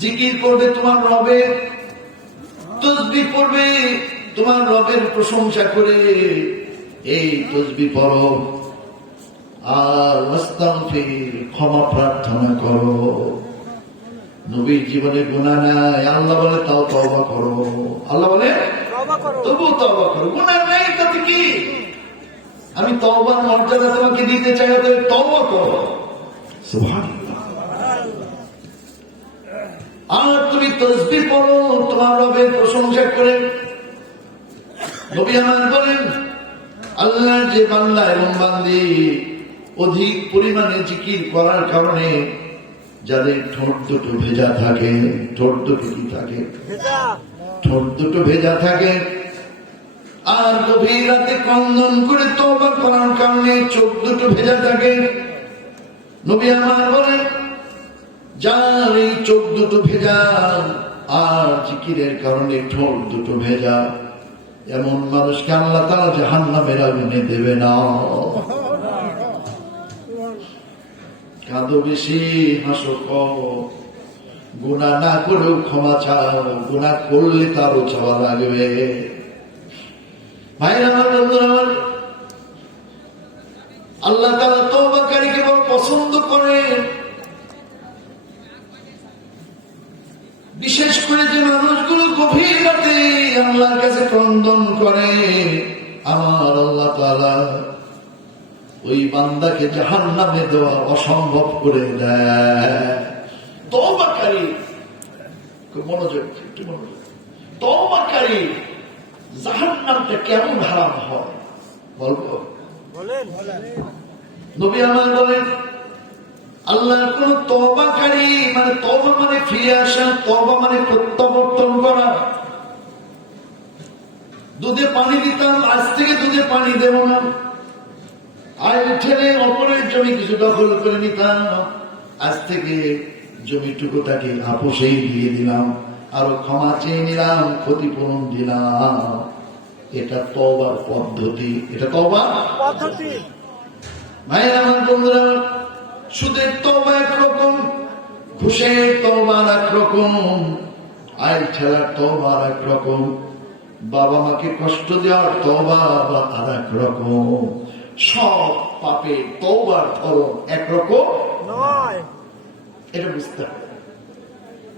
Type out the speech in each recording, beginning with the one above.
জিকির করবে তোমার রবের, তসবিহ পড়বে তোমার রবের প্রশংসা করে, এই তসবিহ পড়ো আর ওয়াস্তাগফির, ক্ষমা প্রার্থনা করো। নবীর জীবনে গুনাহ নাই, আল্লাহ বলে তাও তওবা করো। আল্লাহ বলে তবু তওবা করো, গুনাহ নাই তাতে কি? আমি তওবার মর্যাদা তোমাকে দিতে চাই, তওবা করো। সুবহানাল্লাহ। আর তুমি তসবিহ পড়ো তোমার রবের প্রশংসা করে। নবী আমার বলেন, আল্লাহর যে বান্দা এবং বান্দি অধিক পরিমাণে জিকির করার কারণে যাদের ঠোঁট দুটো ভেজা থাকে, ঠোঁট দুটো কি থাকে? ঠোঁট দুটো ভেজা থাকে, আর গভীর রাতে ক্রন্দন করে তওবা করার কারণে চোখ দুটো ভেজা থাকে। নবী আমার বলেন, যার এই চোখ দুটো ভেজা আর জিকিরের কারণে ঠোঁট দুটো ভেজা, এমন মানুষকে আল্লাহ তাআলা জাহান্নামের আগুনে দেবে না। কাঁদো বেশি, হাসো কম, গুনাহ না করেও ক্ষমা চাও, গুনাহ করলে তারও চাওয়া লাগবে। ভাইরা আমার, বন্ধুরা আমার, আল্লাহ তাআলা তওবাকারীকে বড় পছন্দ করেন। বিশেষ করে যে মানুষগুলো গভীর রাতে আল্লাহর কাছে ক্রন্দন করে, আমার আল্লাহ তাআলা ওই বান্দাকে জাহান্নামে দেওয়া অসম্ভব করে দেয়। তওবাকারী, মনোযোগ, একটু মনোযোগ। তওবাকারী জাহান্নামটা কেমন হারাম হয় বলবো? নবী আমার বলেন, আল্লাহর কোন তওবাকারী, মানে তওবা মানে ফিরে আসা, তওবা মানে প্রত্যাবর্তন করা। দুধে পানি দিতাম, আজ থেকে দুধে পানি দেব না। আয় ঠেলে অপরের জমি কিছু দখল করে নিতাম, আজ থেকে জমিটুকুটাকে আপোষেই দিয়ে দিলাম, আরো ক্ষমা চেয়ে নিলাম, ক্ষতিপূরণ দিলাম। এটা তওবার পদ্ধতি, এটা তওবার পদ্ধতি। ভাইরা আমার, বন্ধুরা, সুদের তওবা একরকম, ঘুষের তওবা একরকম, আয় ঠেলার তওবা একরকম, বাবা মাকে কষ্ট দেওয়ার তওবা আর একরকম। সব পাপের তওবার ধরন একরকম নয়, এটা বুঝতে হবে।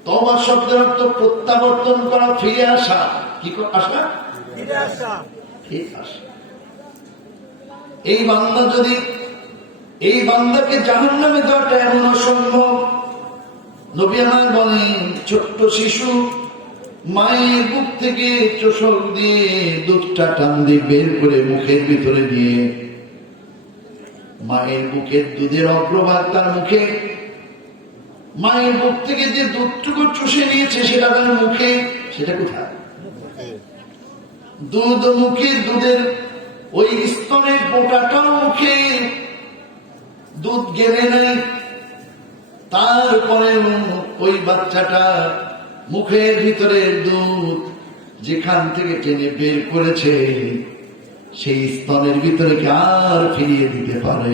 তওবা শব্দের অর্থ প্রত্যাবর্তন করা, ফিরে আসা। কি আসা? ফিরে আসা, ফিরে আসা। এই বান্দা যদি, এই বান্দাকে জাহান্নামে দেওয়াটা এমন অসম্ভব। নবী আমার বলেন, ছোট্ট শিশু মায়ের বুক থেকে চোষক দিয়ে দুধটা টান দিয়ে বের করে মুখের ভিতরে নিয়ে, মায়ের বুকের দুধের অগ্রভাগ তার মুখে, মায়ের বুক থেকে যে দুধটুকু চুষে নিয়েছে সেটা তার মুখে, সেটা কোথায়? দুধ মুখে, দুধের ওই স্তনের পোটাটাও মুখে, দুধ গেলে নাই। তারপরে ওই বাচ্চাটা মুখের ভিতরে দুধ যেখান থেকে টেনে বের করেছে, সেই স্তনের ভিতরে কি আর ফিরিয়ে দিতে পারবে?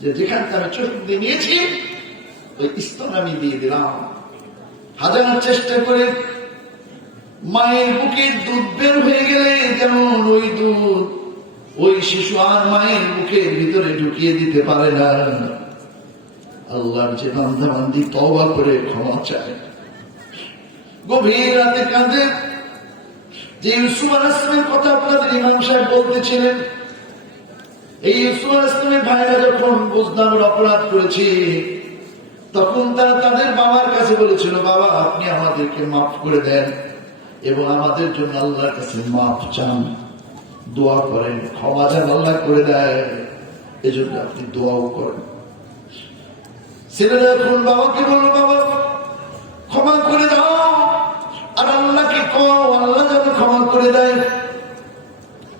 যে যেখান থেকে আমি চোখ দিয়ে নিয়েছি ওই স্তন আমি দিয়ে দিলাম। হাজার চেষ্টা করে মায়ের বুকের দুধ বের হয়ে গেলে যেমন ওই দুধ ওই শিশু আর মায়ের বুকের ভিতরে ঢুকিয়ে দিতে পারে না। আল্লাহর যে বান্দা বান্দি তওবা করে ক্ষমা চায়, গভীর রাতে কাঁদে। যে ইউসুফ আলাইহিস সালামের কথা আপনাদের ইমাম সাহেব বলতেছিলেন, এই ইউসুফ আলাইহিস সালামের ভাইরা যখন বুঝলাম অপরাধ করেছি, তখন তারা তাদের বাবার কাছে বলেছিল, বাবা আপনি আমাদেরকে মাফ করে দেন এবং আমাদের জন্য আল্লাহর কাছে মাফ চান, দোয়া করেন, ক্ষমা যেন আল্লাহ করে দেয়, এজন্য আপনি দোয়াও করেন। ছেলেরা এখন বাবাকে বলল, বাবা ক্ষমা করে দাও, আর আল্লাহকে কও আল্লাহ যেন ক্ষমা করে দেয়।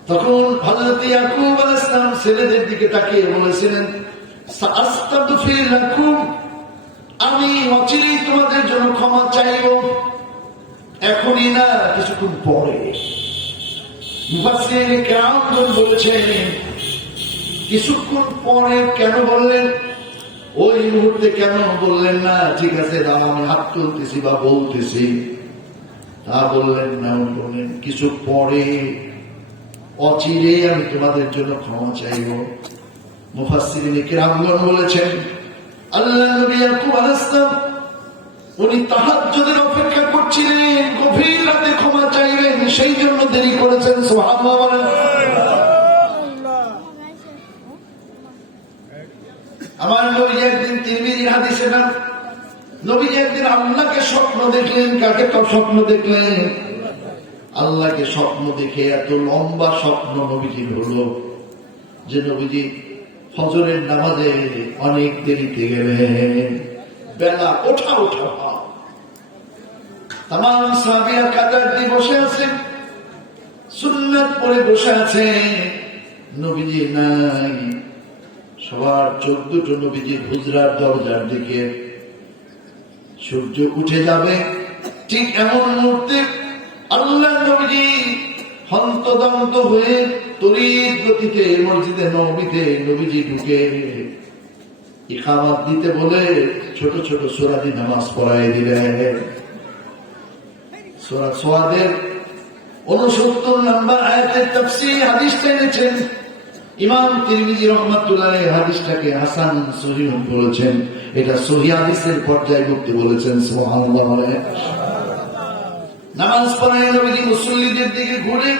তখন হযরত ইয়াকুব আলাইহিস সালাম ছেলেদের দিকে তাকিয়ে বলেছিলেন, সাআস্তাগফির লাকুম, আমি অচিরেই তোমাদের জন্য ক্ষমা চাইব, এখনই না, কিছুক্ষণ পরে। মুফাসসিরিনে কেরাম বলেছেন কিছুক্ষণ পরে কেন বললেন? ওই মুহূর্তে কেন বললেন না ঠিক আছে দাও আমি হাত তুলতেছি বা বলতেছি, তা বললেন না। বললেন কিছু পরে অচিরে আমি তোমাদের জন্য ক্ষমা চাইব। মুফাসসিরিন কিরামগণ বলেছেন আল্লাহ নবী ইয়াকুব আলাইহিস সালাম উনি তাহাজ্জুদের অপেক্ষা করছিলেন, গভীর রাতে ক্ষমা চাইবেন, সেই জন্য দেরি করেছেন। সুবহানাল্লাহ। আমার নবী একদিন তিরমিজির হাদিসে না, নবীজি একদিন আল্লাহকে স্বপ্ন দেখলেন। কাকে স্বপ্ন দেখলেন? আল্লাহকে স্বপ্ন দেখে এত লম্বা স্বপ্ন নবীজির হলো যে নবীজি ফজরের নামাজে অনেক দেরিতে গেলেন। বেলা ওঠা তামাম সাহাবীরা কাতার দিয়ে বসে আছেন, সুন্নাত পড়ে বসে আছে, নবীজি নাই। সবার চোখ দুটো নবীজির হুজরার দরজার দিকে। সূর্য উঠে যাবে ঠিক এমন মুহূর্তে আল্লাহ নবীজি হন্তদন্ত হয়ে তড়িৎ গতিতে মসজিদে নববীতে নবীজি ঢুকে ইকামত দিতে বলে ছোট ছোট সূরা দিয়ে নামাজ পড়ায় দিলেন। সূরা সোয়াদের 69 নম্বর আয়াতের তাফসীর হাদিসটা এনেছেন ইমাম তিরমিজি রাহমাতুল্লাহ আলাইহি। হাদিসটাকে হাসান সহিহ বলেছেন, এটা সহিহ হাদিসের পর্যায়ভুক্ত বলেছেন। সুবহানাল্লাহ। নামাজ পড়ায় নবীজি মুসল্লিদের দিকে ঘুরে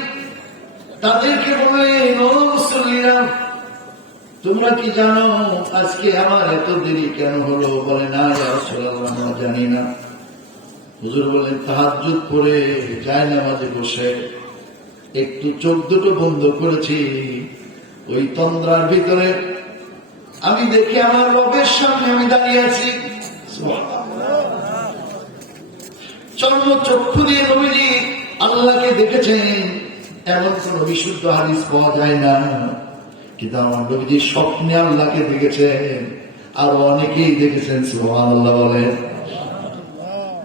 তাদেরকে বললেন, ও মুসল্লিরা তোমরা কি জানো আজকে আমার এত দেরি কেন হলো? বলে না ইয়া রাসূলুল্লাহ আমরা জানি না। হুজুর বললেন তাহাজ্জুদ পড়ে জায়নামাজে বসে একটু চোখ দুটো বন্ধ করেছি, ওই তন্দ্রার ভিতরে আমি দেখি আমার রবের সামনে আমি দাঁড়িয়ে আছি। চর্ম চক্ষু দিয়ে নবীজি আল্লাহকে দেখেছেন, এমন কোন বিশুদ্ধ হাদিস পাওয়া যায় না। কিন্তু আমার নবীজি স্বপ্নে আল্লাহকে দেখেছেন, আর অনেকেই দেখেছেন। সুবহানাল্লাহ বলেন।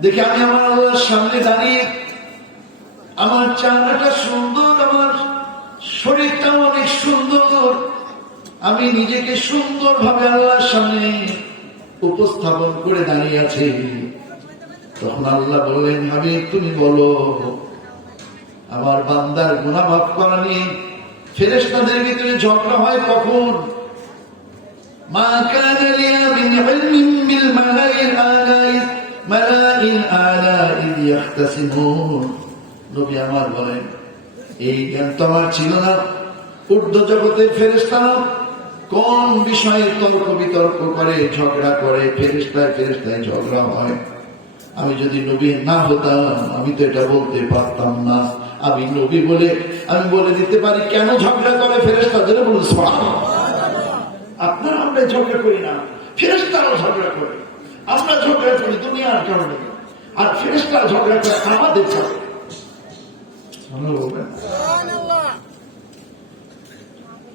দেখে আমি আমার আল্লাহর সামনে দাঁড়িয়ে, আমার চেহারাটা সুন্দর, আমার শরীরটা অনেক সুন্দর, আমি নিজেকে সুন্দর ভাবে আল্লাহর সামনে উপস্থাপন করে দাঁড়িয়ে আছি। তখন আল্লাহ বললেন, হাবিব তুমি বলো আমার বান্দার গুনাহ মাফ করা নিয়ে ফেরেশতাদের ভিতরে ঝগড়া হয় কখন? মা কানা লিয়া মিন ইলমিন বিল মালাইল আলা ইয ইয়াখতাসিমুন। নবী আমার বলেন এই জ্ঞান তো আমার ছিল না, ঊর্ধ্ব জগতের ফেরেশতারা কোন বিষয়ে তর্ক বিতর্ক করে, ঝগড়া করে, ফেরেশতায় ফেরেশতায় ঝগড়া হয়। আমি যদি নবী না হতাম আমি তো এটা বলতে পারতাম না। আমি নবী বলে আমি বলে দিতে পারি কেন ঝগড়া করে ফেরেশতাদের। বলুন সুবহানাল্লাহ। আপনারা আমরা ঝগড়া করি না, ফেরেশতারাও ঝগড়া করে। আমরা ঝগড়া করি দুনিয়ার কারণে, আর ফেরেশতারা ঝগড়া করে আমাদের কারণে।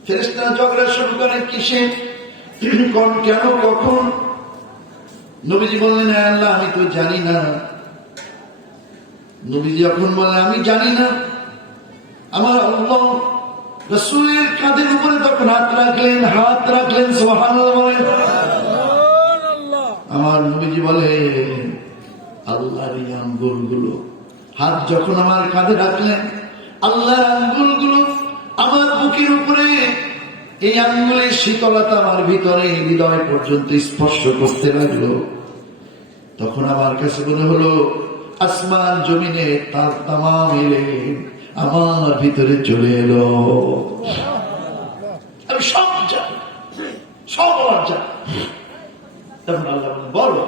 ফেরেশতারা ঝগড়া শুরু করে কিসে, কেন, কখন? নবীজি বললেন আল্লাহ আমি তো জানি না। নবীজি যখন বললেন আমি জানি না, আমার আল্লাহ রাসূলের কাঁধের উপরে তখন হাত রাখলেন। সুবহানাল্লাহ। আমার নবীজি বলে আল্লাহর এই আঙ্গুলগুলো, হাত যখন আমার কাঁধে রাখলেন, আল্লাহর আঙ্গুলগুলো আমার বুকের উপরে, এই আঙ্গুলের শীতলতা আমার ভিতরে হৃদয় পর্যন্ত স্পর্শ করতে লাগলো। তখন আমার কাছে মনে হলো আসমান জমিনে তার তামাম এলেম আমার ভিতরে চলে এলো। আমি সব জানি, সব আমার জানি। তখন আল্লাহ বলেন বলো,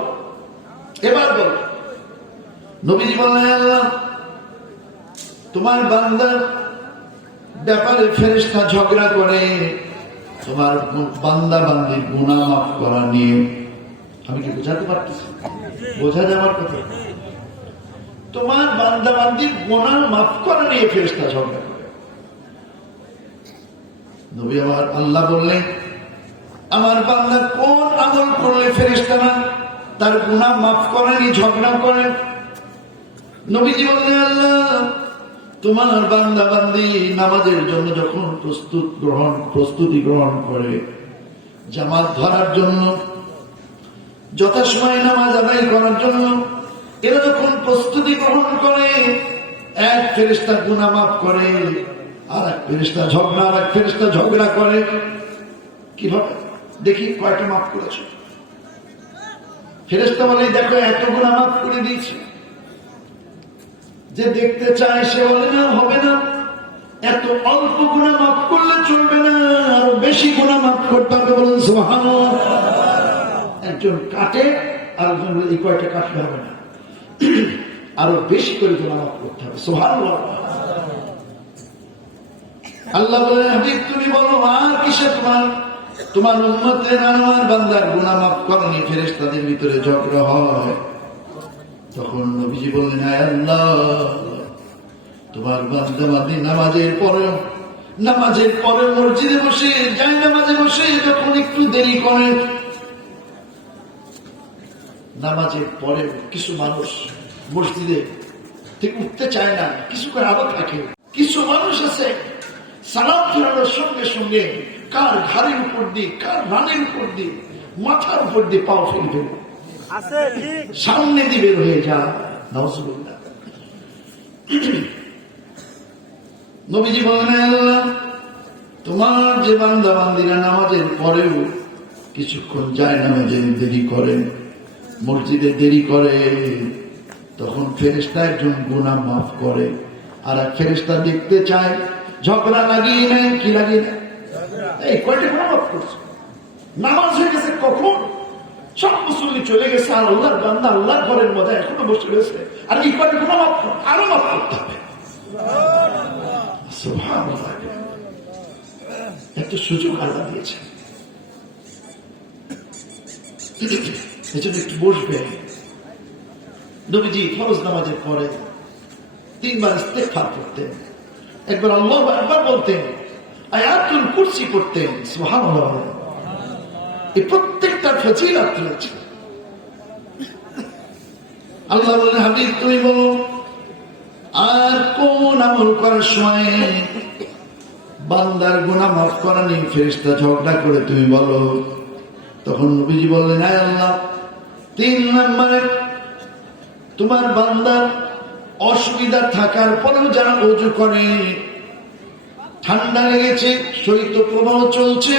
এবার বলো। নবীজি বললেন আল্লাহ তোমার বান্দার ব্যাপারে ফেরেশতা ঝগড়া করে তোমার বান্দা বান্দির গুনাহ মাফ করা নিয়ে। আমি কি বোঝাতে পারতেছি? বোঝা যাওয়ার কথা। তোমার বান্দা বান্দির গুনাহ মাফ করা নিয়ে ফেরেশতা ঝগড়া করে। নবী আমার আল্লাহ বললেন আমার বান্দা কোন আমল করলে ফেরেশতারা তার গুনাহ মাফ করা নিয়ে ঝগড়া করেন? নবীজি বললেন আল্লাহ তোমার বান্দা বান্দি নামাজের জন্য যখন প্রস্তুতি গ্রহণ করে, জামাত ধরার জন্য যথাসময়ে নামাজ আদায় করার জন্য এরা যখন প্রস্তুতি গ্রহণ করে, এক ফেরেশতা গুনাহ মাফ করে, আর এক ফেরেশতা ঝগড়া করে। কিভাবে দেখি কয়টা মাফ করেছে? ফেরেশতা বলে দেখো এত গুনাহ মাফ করে দিয়েছে। যে দেখতে চায় সে বলে না, হবে না, এত অল্প গুনাহ মাফ করলে চলবে না, আরো বেশি গুনাহ মাফ করতে হবে। বলুন সুবহানাল্লাহ। একজন কাটে, আর একজন বলে এই কয়টা কাটলে হবে না, আরো বেশি করে গুনাহ মাফ করতে হবে। সুবহানাল্লাহ। আল্লাহ বলেন হাবিব তুমি বলো আর কিসে তোমার উম্মতের আমার বান্দার গুনাহ মাফ করনি ফেরেশতাদের ভিতরে ঝগড়া হয়। তখন নবীজি বললেন হায় আল্লাহ, তোমার বান্দা মাদি নামাজের পরে মসজিদে বসে যায়, নামাজে বসে যখন একটু দেরি করে, নামাজের পরে কিছু মানুষ মসজিদে থেকে উঠতে চায় না, কিছু করে আবার থাকে। কিছু মানুষ আছে সালাম ফেরানোর সঙ্গে সঙ্গে কার ঘাড়ের উপর দিয়ে, কার রানের উপর দিয়ে, মাথার উপর দিয়ে পাও ফেলে ফেলবে, সামনে দিয়ে বের হয়ে যা। নাউজুবিল্লাহ। নবীজি বলেন আল্লাহ, তোমার যে বান্দা বান্দিরা নামাজের পরেও কিছুক্ষণ যায় নামাজে দেরি করে, মসজিদে দেরি করে, তখন ফেরেশতা একজন গুনাহ মাফ করে, আর এক ফেরেশতা দেখতে চায়, ঝগড়া লাগিয়ে নেয়। কি লাগিয়ে নেয়? এই কয়টা গুনাহ মাফ করছে, নামাজ হয়ে গেছে কখন, সব মুসল্লি চলে গেছে, আর আল্লাহর বান্দা আল্লাহর ঘরের মধ্যে এখনো বসে রয়েছে, আর এই কয়টা গুনাহ মাফ আরো মাফ করতে হবে। সুবহানাল্লাহ। একটা সুযোগ আল্লাহ দিয়েছে, এজন্য একটু বসবে। নবীজি ফরজ নামাজের পরে 3 বার ইস্তেগফার করতেন, একবার আল্লাহু আকবার বলতেন, আয়াতুল কুরসি পড়তেন। সুবহানাল্লাহ। এই প্রত্যেকটা ফজিলত রয়েছে। আল্লাহ বলেন হাবিব তুমি বলো আর কোন আমল করার সময় বান্দার গুনাহ মাফ করা নেই, ফেরেশতা ঝগড়া করে তুমি বলো। তখন নবীজি বললেন আয় আল্লাহ, 3 নম্বরে তোমার বান্দার অসুবিধা থাকার পরেও যারা ওযু করে, ঠান্ডা লেগেছে, শৈত্য প্রবাহ চলছে,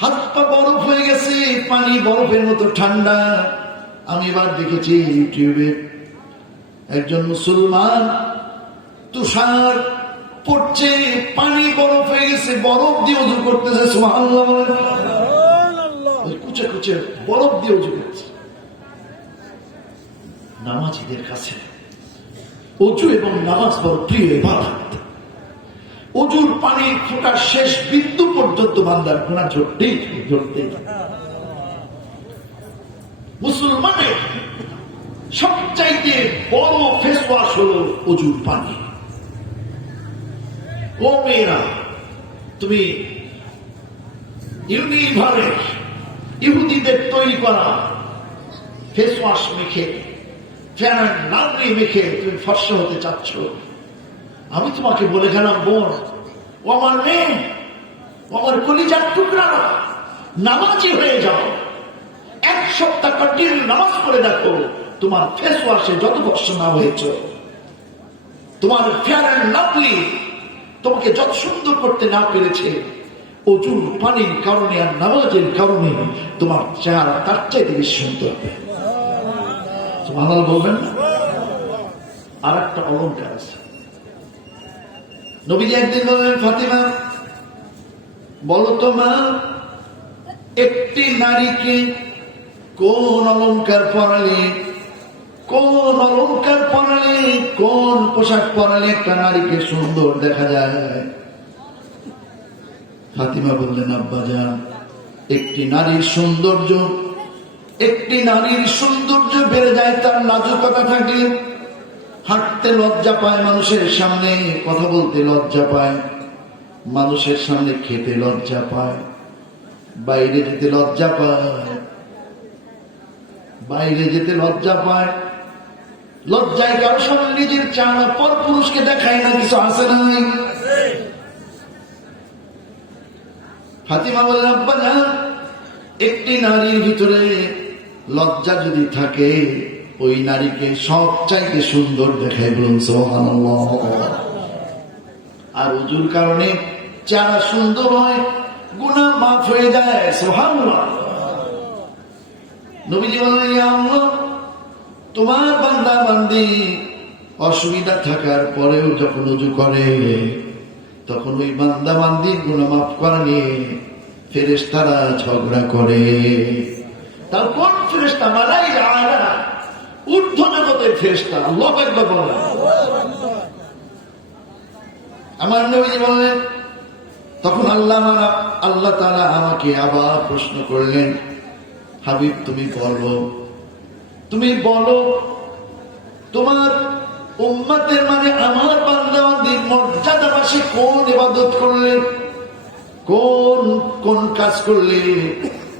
হাত পা বরফ হয়ে গেছে, পানি বরফের মতো ঠান্ডা। আমি এবার দেখেছি ইউটিউবে একজন মুসলমান তুষার পড়ছে, পানি বরফ হয়ে গেছে, বরফ দিয়ে ওযু করতেছে। সুবহানাল্লাহ। কুচে কুচে বরফ দিয়ে ওযু করছে। নামাজীদের কাছে ওযু এবং নামাজ বড় প্রিয় ইবাদত। ওযুর পানির ফোঁটার শেষ বিন্দু পর্যন্ত বান্দার গুনাহ ঝরতেই। মুসলমানের সবচাইতে বড় ফেস ওয়াশ হলো ওযুর পানি। ও মেয়েরা, তুমি ইউনিভারের ইহুদিদের তৈরি করা ফেস ওয়াশ মেখে, ফেয়ার অ্যান্ড লাভলি মেখে তুমি ফর্সা হতে চাচ্ছ, আমি তোমাকে বলে গেলাম বোন, ও আমার মেয়ে, ও আমার কলিজার টুকরা, নামাজি হয়ে যাও। 1 সপ্তাহ কন্টিনিউ নামাজ পড়ে দেখো, তোমার ফেস ওয়াশে যত ফর্সা না হয়েছ, তোমার ফেয়ার অ্যান্ড লাভলি তোমাকে যত সুন্দর করতে না পেরেছে, ওযুর পানির কারণে আর নামাজের কারণে তোমার চেহারা তার চাইতে বেশি সুন্দর হবে। সুবহানাল্লাহ বলবেন না? আর একটা অলংকার আছে। নবীজি একদিন বললেন ফাতিমা বলো তো মা, একটি নারীকে কোন অলংকার পরালে, কোন পোশাক পরালে একটা নারীকে সুন্দর দেখা যায়? ফাতিমা বললেন আব্বাজান, একটি নারীর সৌন্দর্য বেড়ে যায় তার লাজুকতা থাকলে। হাঁটতে লজ্জা পায় মানুষের সামনে, কথা বলতে লজ্জা পায় মানুষের সামনে, খেতে লজ্জা পায়, বাইরে যেতে লজ্জা পায়, লজ্জায় কারো সামনে নিজের চেহারা পর পুরুষকে দেখায় না। কিছু আছে না? ফাতিমা বললেন আব্বা না, একটি নারীর ভিতরে লজ্জা যদি থাকে, ওই নারীকে সবচাইতে সুন্দর দেখায়, বলুন সুবহানাল্লাহ। আর ওযুর কারণে যারা সুন্দর হয়, গুনাহ মাফ হয়ে যায়, সুবহানাল্লাহ। নবীজি বলেন, ইয়া আল্লাহ, তোমার বান্দা বান্দি অসুবিধা থাকার পরেও যখন ওযু করে, তখন ওই বান্দা বান্দির গুনাহ মাফ করা নিয়ে ফেরেশতারা ঝগড়া করে। তার কোন ফেরেশতা? মালাইকা আলা, ঊর্ধ্ব জগতের ফেরেশতা। আল্লাহু আকবার বলেন। আমার নবী বলেন, তখন আল্লাহ তাআলা আমাকে আবার প্রশ্ন করলেন, হাবিব তুমি বলো তোমার উম্মতের মানে আমার বান্দা বান্দির মর্যাদাবাসী কোন ইবাদত করলে, কোন কাজ করলে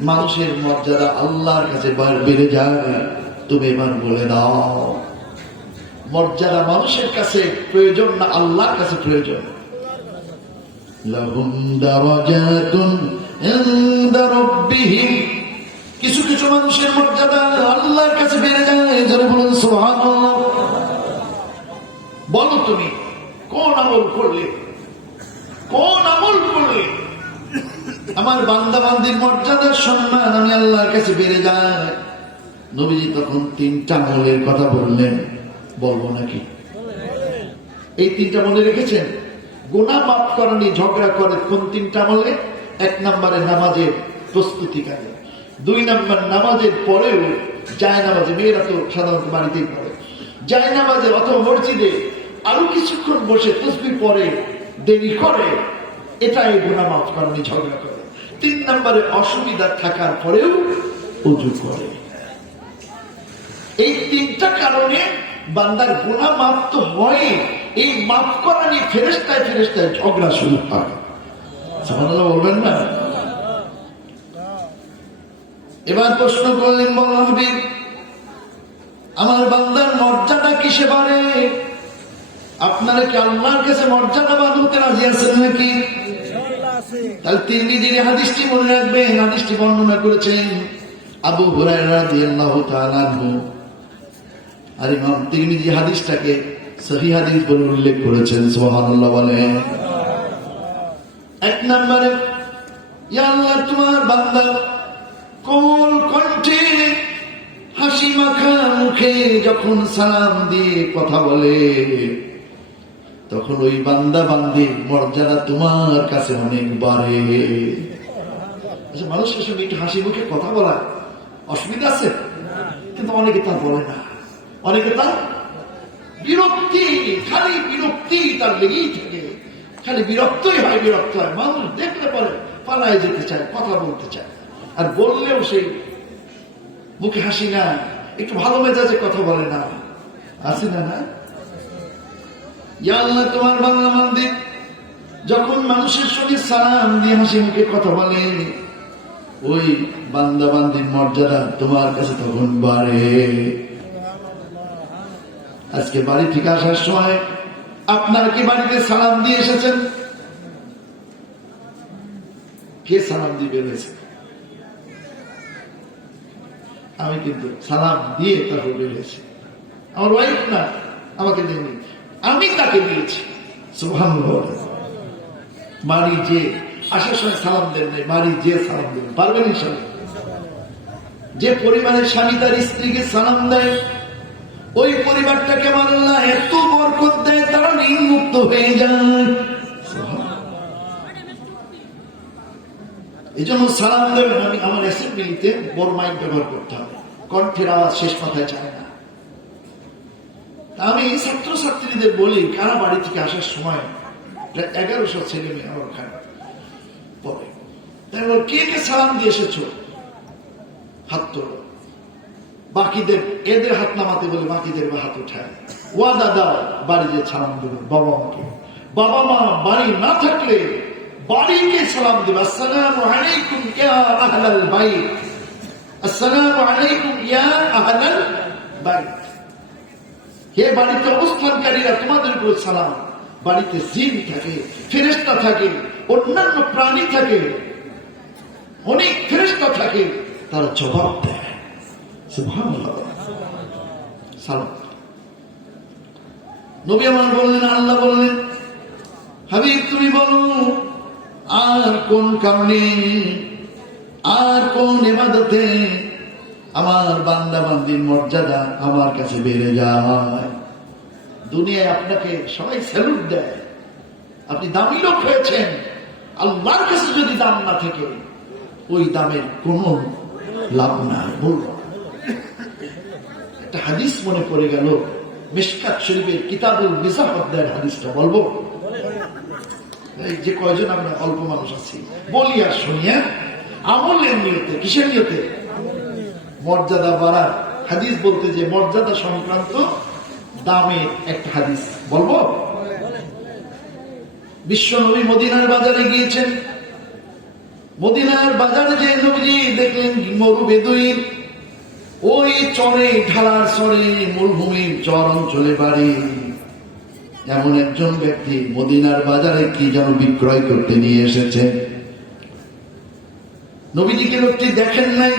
মানুষের মর্যাদা আল্লাহর কাছে বেড়ে যায়, তুমি এবার বলে দাও। মর্যাদা মানুষের কাছে প্রয়োজন না আল্লাহর কাছে প্রয়োজন? লাহুম দারাজাতুন ইনদা রাব্বিহিম, কিছু কিছু মানুষের মর্যাদা আল্লাহর কাছে বেড়ে যায়, যারা বলুন সুবহানাল্লাহ। বলো তুমি কোন আমল করলে আমার বান্দা বান্দির মর্যাদার সম্মান আমি আল্লাহর কাছে বেড়ে যায়? নবীজি তখন 3টা আমলের কথা বললেন, বলবো নাকি? এই 3টা মনে রেখেছেন? গুনাহ মাফ করা নিয়ে ঝগড়া করে কোন 3টা আমলে? 1 নম্বরে নামাজের প্রস্তুতিকালে, 2 নম্বর নামাজের পরেও জায়নামাজে, মেয়েরা তো সাধারণত বাড়িতেই পড়ে, জায়নামাজে অথবা মসজিদে আরো কিছুক্ষণ বসে তাসবিহ পড়ে, দেরি করে, এটা এই গুনাহ মাফ করা নিয়ে ঝগড়া করে। 3 নম্বরে অসুবিধা থাকার পরেও ওযু করে। এই 3টা কারণে বান্দার গুনাহ মাফ তো হয়, এই মাফ করা নিয়ে ফেরেশতায় ঝগড়া শুরু হয়। সুবহানাল্লাহ বলবেন না? এবার প্রশ্ন করলেন, বলো হাবিব, আমার বান্দার মর্যাদা কিসে বাড়ে? আপনারা কি আল্লাহর কাছে মর্যাদাবান হতে রাজি আছেন নাকি? তাহলে তিরমিজির হাদিসটি মনে রাখবেন। হাদিসটি বর্ণনা করেছেন আবু হুরায়রা রাদিয়াল্লাহু তাআলা আনহু। আর ইমাম তিরমিজি হাদিসটাকে সহিহ হাদিস বলে উল্লেখ করেছেন, সুবহানাল্লাহ বলেন। 1 নম্বরে, ইয়া আল্লাহ, তোমার বান্দা কোমল কণ্ঠে হাসি মাখা মুখে যখন সালাম দিয়ে কথা বলে, তখন ওই বান্দা বান্দির মর্যাদা তোমার কাছে অনেক বাড়ে। আচ্ছা, মানুষের সঙ্গে একটু হাসি মুখে কথা বলা অসুবিধা আছে? কিন্তু অনেকে তা বলে না, অনেকে তার খালি বিরক্তি তার লেগেই থাকে, খালি বিরক্ত হয়। মানুষ দেখলে পরে পালায় যেতে চায়, কথা বলতে চায়, আর বললেও সেই মুখে হাসি না, একটু ভালো মেজাজে কথা বলে না, আছে না? ইয়া আল্লাহ, তোমার বান্দা বান্দি যখন মানুষের সঙ্গে সালাম দিয়ে হাসি মুখে কথা বলে, ওই বান্দা বান্দির মর্যাদা তোমার কাছে তখন বাড়ে। আজকে বাড়ি থেকে আসার সময় আপনার কি বাড়িতে সালাম দিয়ে এসেছেন? কে সালাম দিয়ে বেরিয়েছে? আমি কিন্তু সালাম দিয়ে তারপর বেরিয়েছি। আমার ওয়াইফ না, আমাকে দেয়নি, আমি তাকে দিয়েছি। সুবহানাল্লাহ। বাড়ি যে আসার সময় সালাম দেন নাই, বাড়ি যে সালাম দেবেন, পারবেন ইনশাআল্লাহ? যে পরিবারের স্বামী তার স্ত্রীকে সালাম দেয়, ওই পরিবারটাকে আল্লাহ এত বরকত দেয়, তারা ঋণমুক্ত হয়ে যায়। এই জন্য সালাম দেবেন। আমি আমার অ্যাসেম্বলিতে বড় মাইক ব্যবহার করতে হবে, কণ্ঠের আওয়াজ শেষ কথায় যায় না। আমি ছাত্রছাত্রীদের বলি, কারা বাড়ি থেকে আসার সময় প্রায় 1100 ছেলে মেয়ে আমার ওখানে পড়ে, তাই বল, কে কে সালাম দিয়ে এসেছো? হাত তোলো। বাকিদের এদের হাত নামাতে বলে বাকিদের হাত উঠায়, ওয়াদা দাও বাড়ি যে সালাম দেবে বাবা মাকে। বাবা মা বাড়ি না থাকলে বাড়িকে সালাম দেবে, আসসালামু আলাইকুম ইয়া আহলাল বাইত, আসসালামু আলাইকুম ইয়া আহলাল বাইত। হে বাড়িতে অবস্থানকারীরা, তোমাদের উপর সালাম। বাড়িতে জিন থাকে, ফেরেশতা থাকে, অন্যান্য প্রাণী থাকে, অনেক ফেরেশতা থাকে, তারা জবাব দেয়। সুবহানাল্লাহ। সালাম। নবী আমার বললেন, আল্লাহ বললেন, হাবিব তুমি বলো আর কোন কারণে, আর কোন ইবাদতে আমার বান্দা বান্দির মর্যাদা আমার কাছে বেড়ে যায়। দুনিয়ায় আপনাকে সবাই স্যালুট দেয়, আপনি দামি লোক হয়েছেন। আল্লাহর কাছে যদি দাম না থাকে, ওই দামের কোন লাভ নাই। বলবো একটা হাদিস মনে পড়ে গেল, মিশকাত শরীফের কিতাবুল মিজাহ অধ্যায়ের হাদিসটা বলবো। এই যে কয়জন আমরা অল্প মানুষ আছি, বলি আর শুনিয়া আমলের নিয়তে। কিসের নিয়তে? মর্যাদা বাড়ার হাদিস বলতে যে মর্যাদা সংক্রান্ত দামে একটা হাদিস বলবো। বিশ্ব নবী মদিনার বাজারে গিয়েছেন। মদিনার বাজারে যে নবীজি দেখলেন মরু বেদুইন, ওই চরে ঢালার চরে মরুভূমির চর অঞ্চলে বাড়ি এমন একজন ব্যক্তি মদিনার বাজারে কি যেন বিক্রয় করতে নিয়ে এসেছে। নবীজিকে লোকটি দেখেন নাই,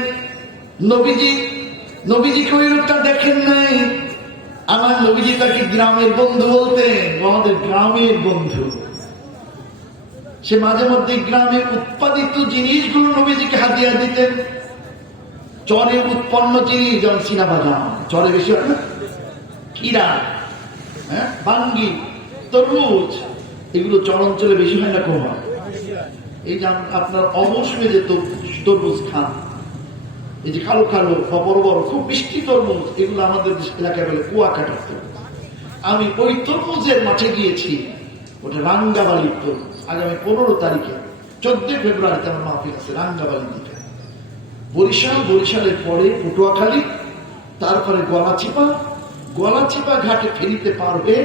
নবীজিকে ওই লোকটা দেখেন নাই। আমার নবীজি তাকে গ্রামের বন্ধু বলতেন, আমাদের গ্রামের বন্ধু। সে মাঝে মধ্যে গ্রামের উৎপাদিত জিনিসগুলো নবীজিকে হাদিয়া দিতেন। চরে উৎপন্ন জিনিস, যেমন চীনাবাদাম চরে বেশি হয় না, ক্ষীরা, বাঙ্গি, তরমুজ, এগুলো চর অঞ্চলে বেশি হয় না, কম হয়? এই যে আপনার অমৌসুমে যে তরমুজ খান, এই যে কালো কালো বা বড় বড় খুব মিষ্টি তরমুজ, এগুলো আমাদের এলাকায় বলে কুয়া কাটার তরমুজ। আমি ওই তরমুজের মাঠে গিয়েছি, ওটা রাঙ্গাবালির তরমুজ। আগামী 15 তারিখে 14 ফেব্রুয়ারিতে আমার মাহফিল আছে রাঙ্গাবালি দ্বীপে। বরিশালের পরে পটুয়াখালী, তারপরে গলাচিপা ঘাটে ফেরিতে পার হয়ে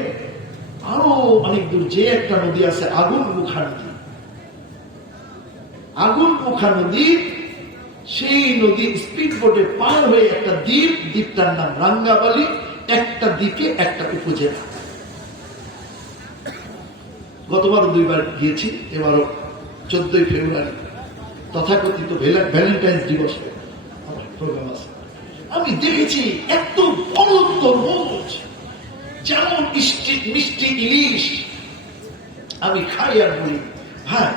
আরো অনেক দূর যে একটা নদী আছে আগুনমুখা নদী, সেই নদী স্পিড বোটে পার হয়ে একটা দ্বীপটার নাম রাঙ্গাবালি। একটা দ্বীপে একটা উপজেলা। গতবার 2 বার গিয়েছি, এবারও 14 ফেব্রুয়ারি তথাকথিত ভ্যালেন্টাইন্স দিবসে আমার প্রোগ্রাম আছে। আমি দেখেছি এত বড় তরমুজ, যেমন মিষ্টি ইলিশ। আমি খাই আর বলি, হ্যাঁ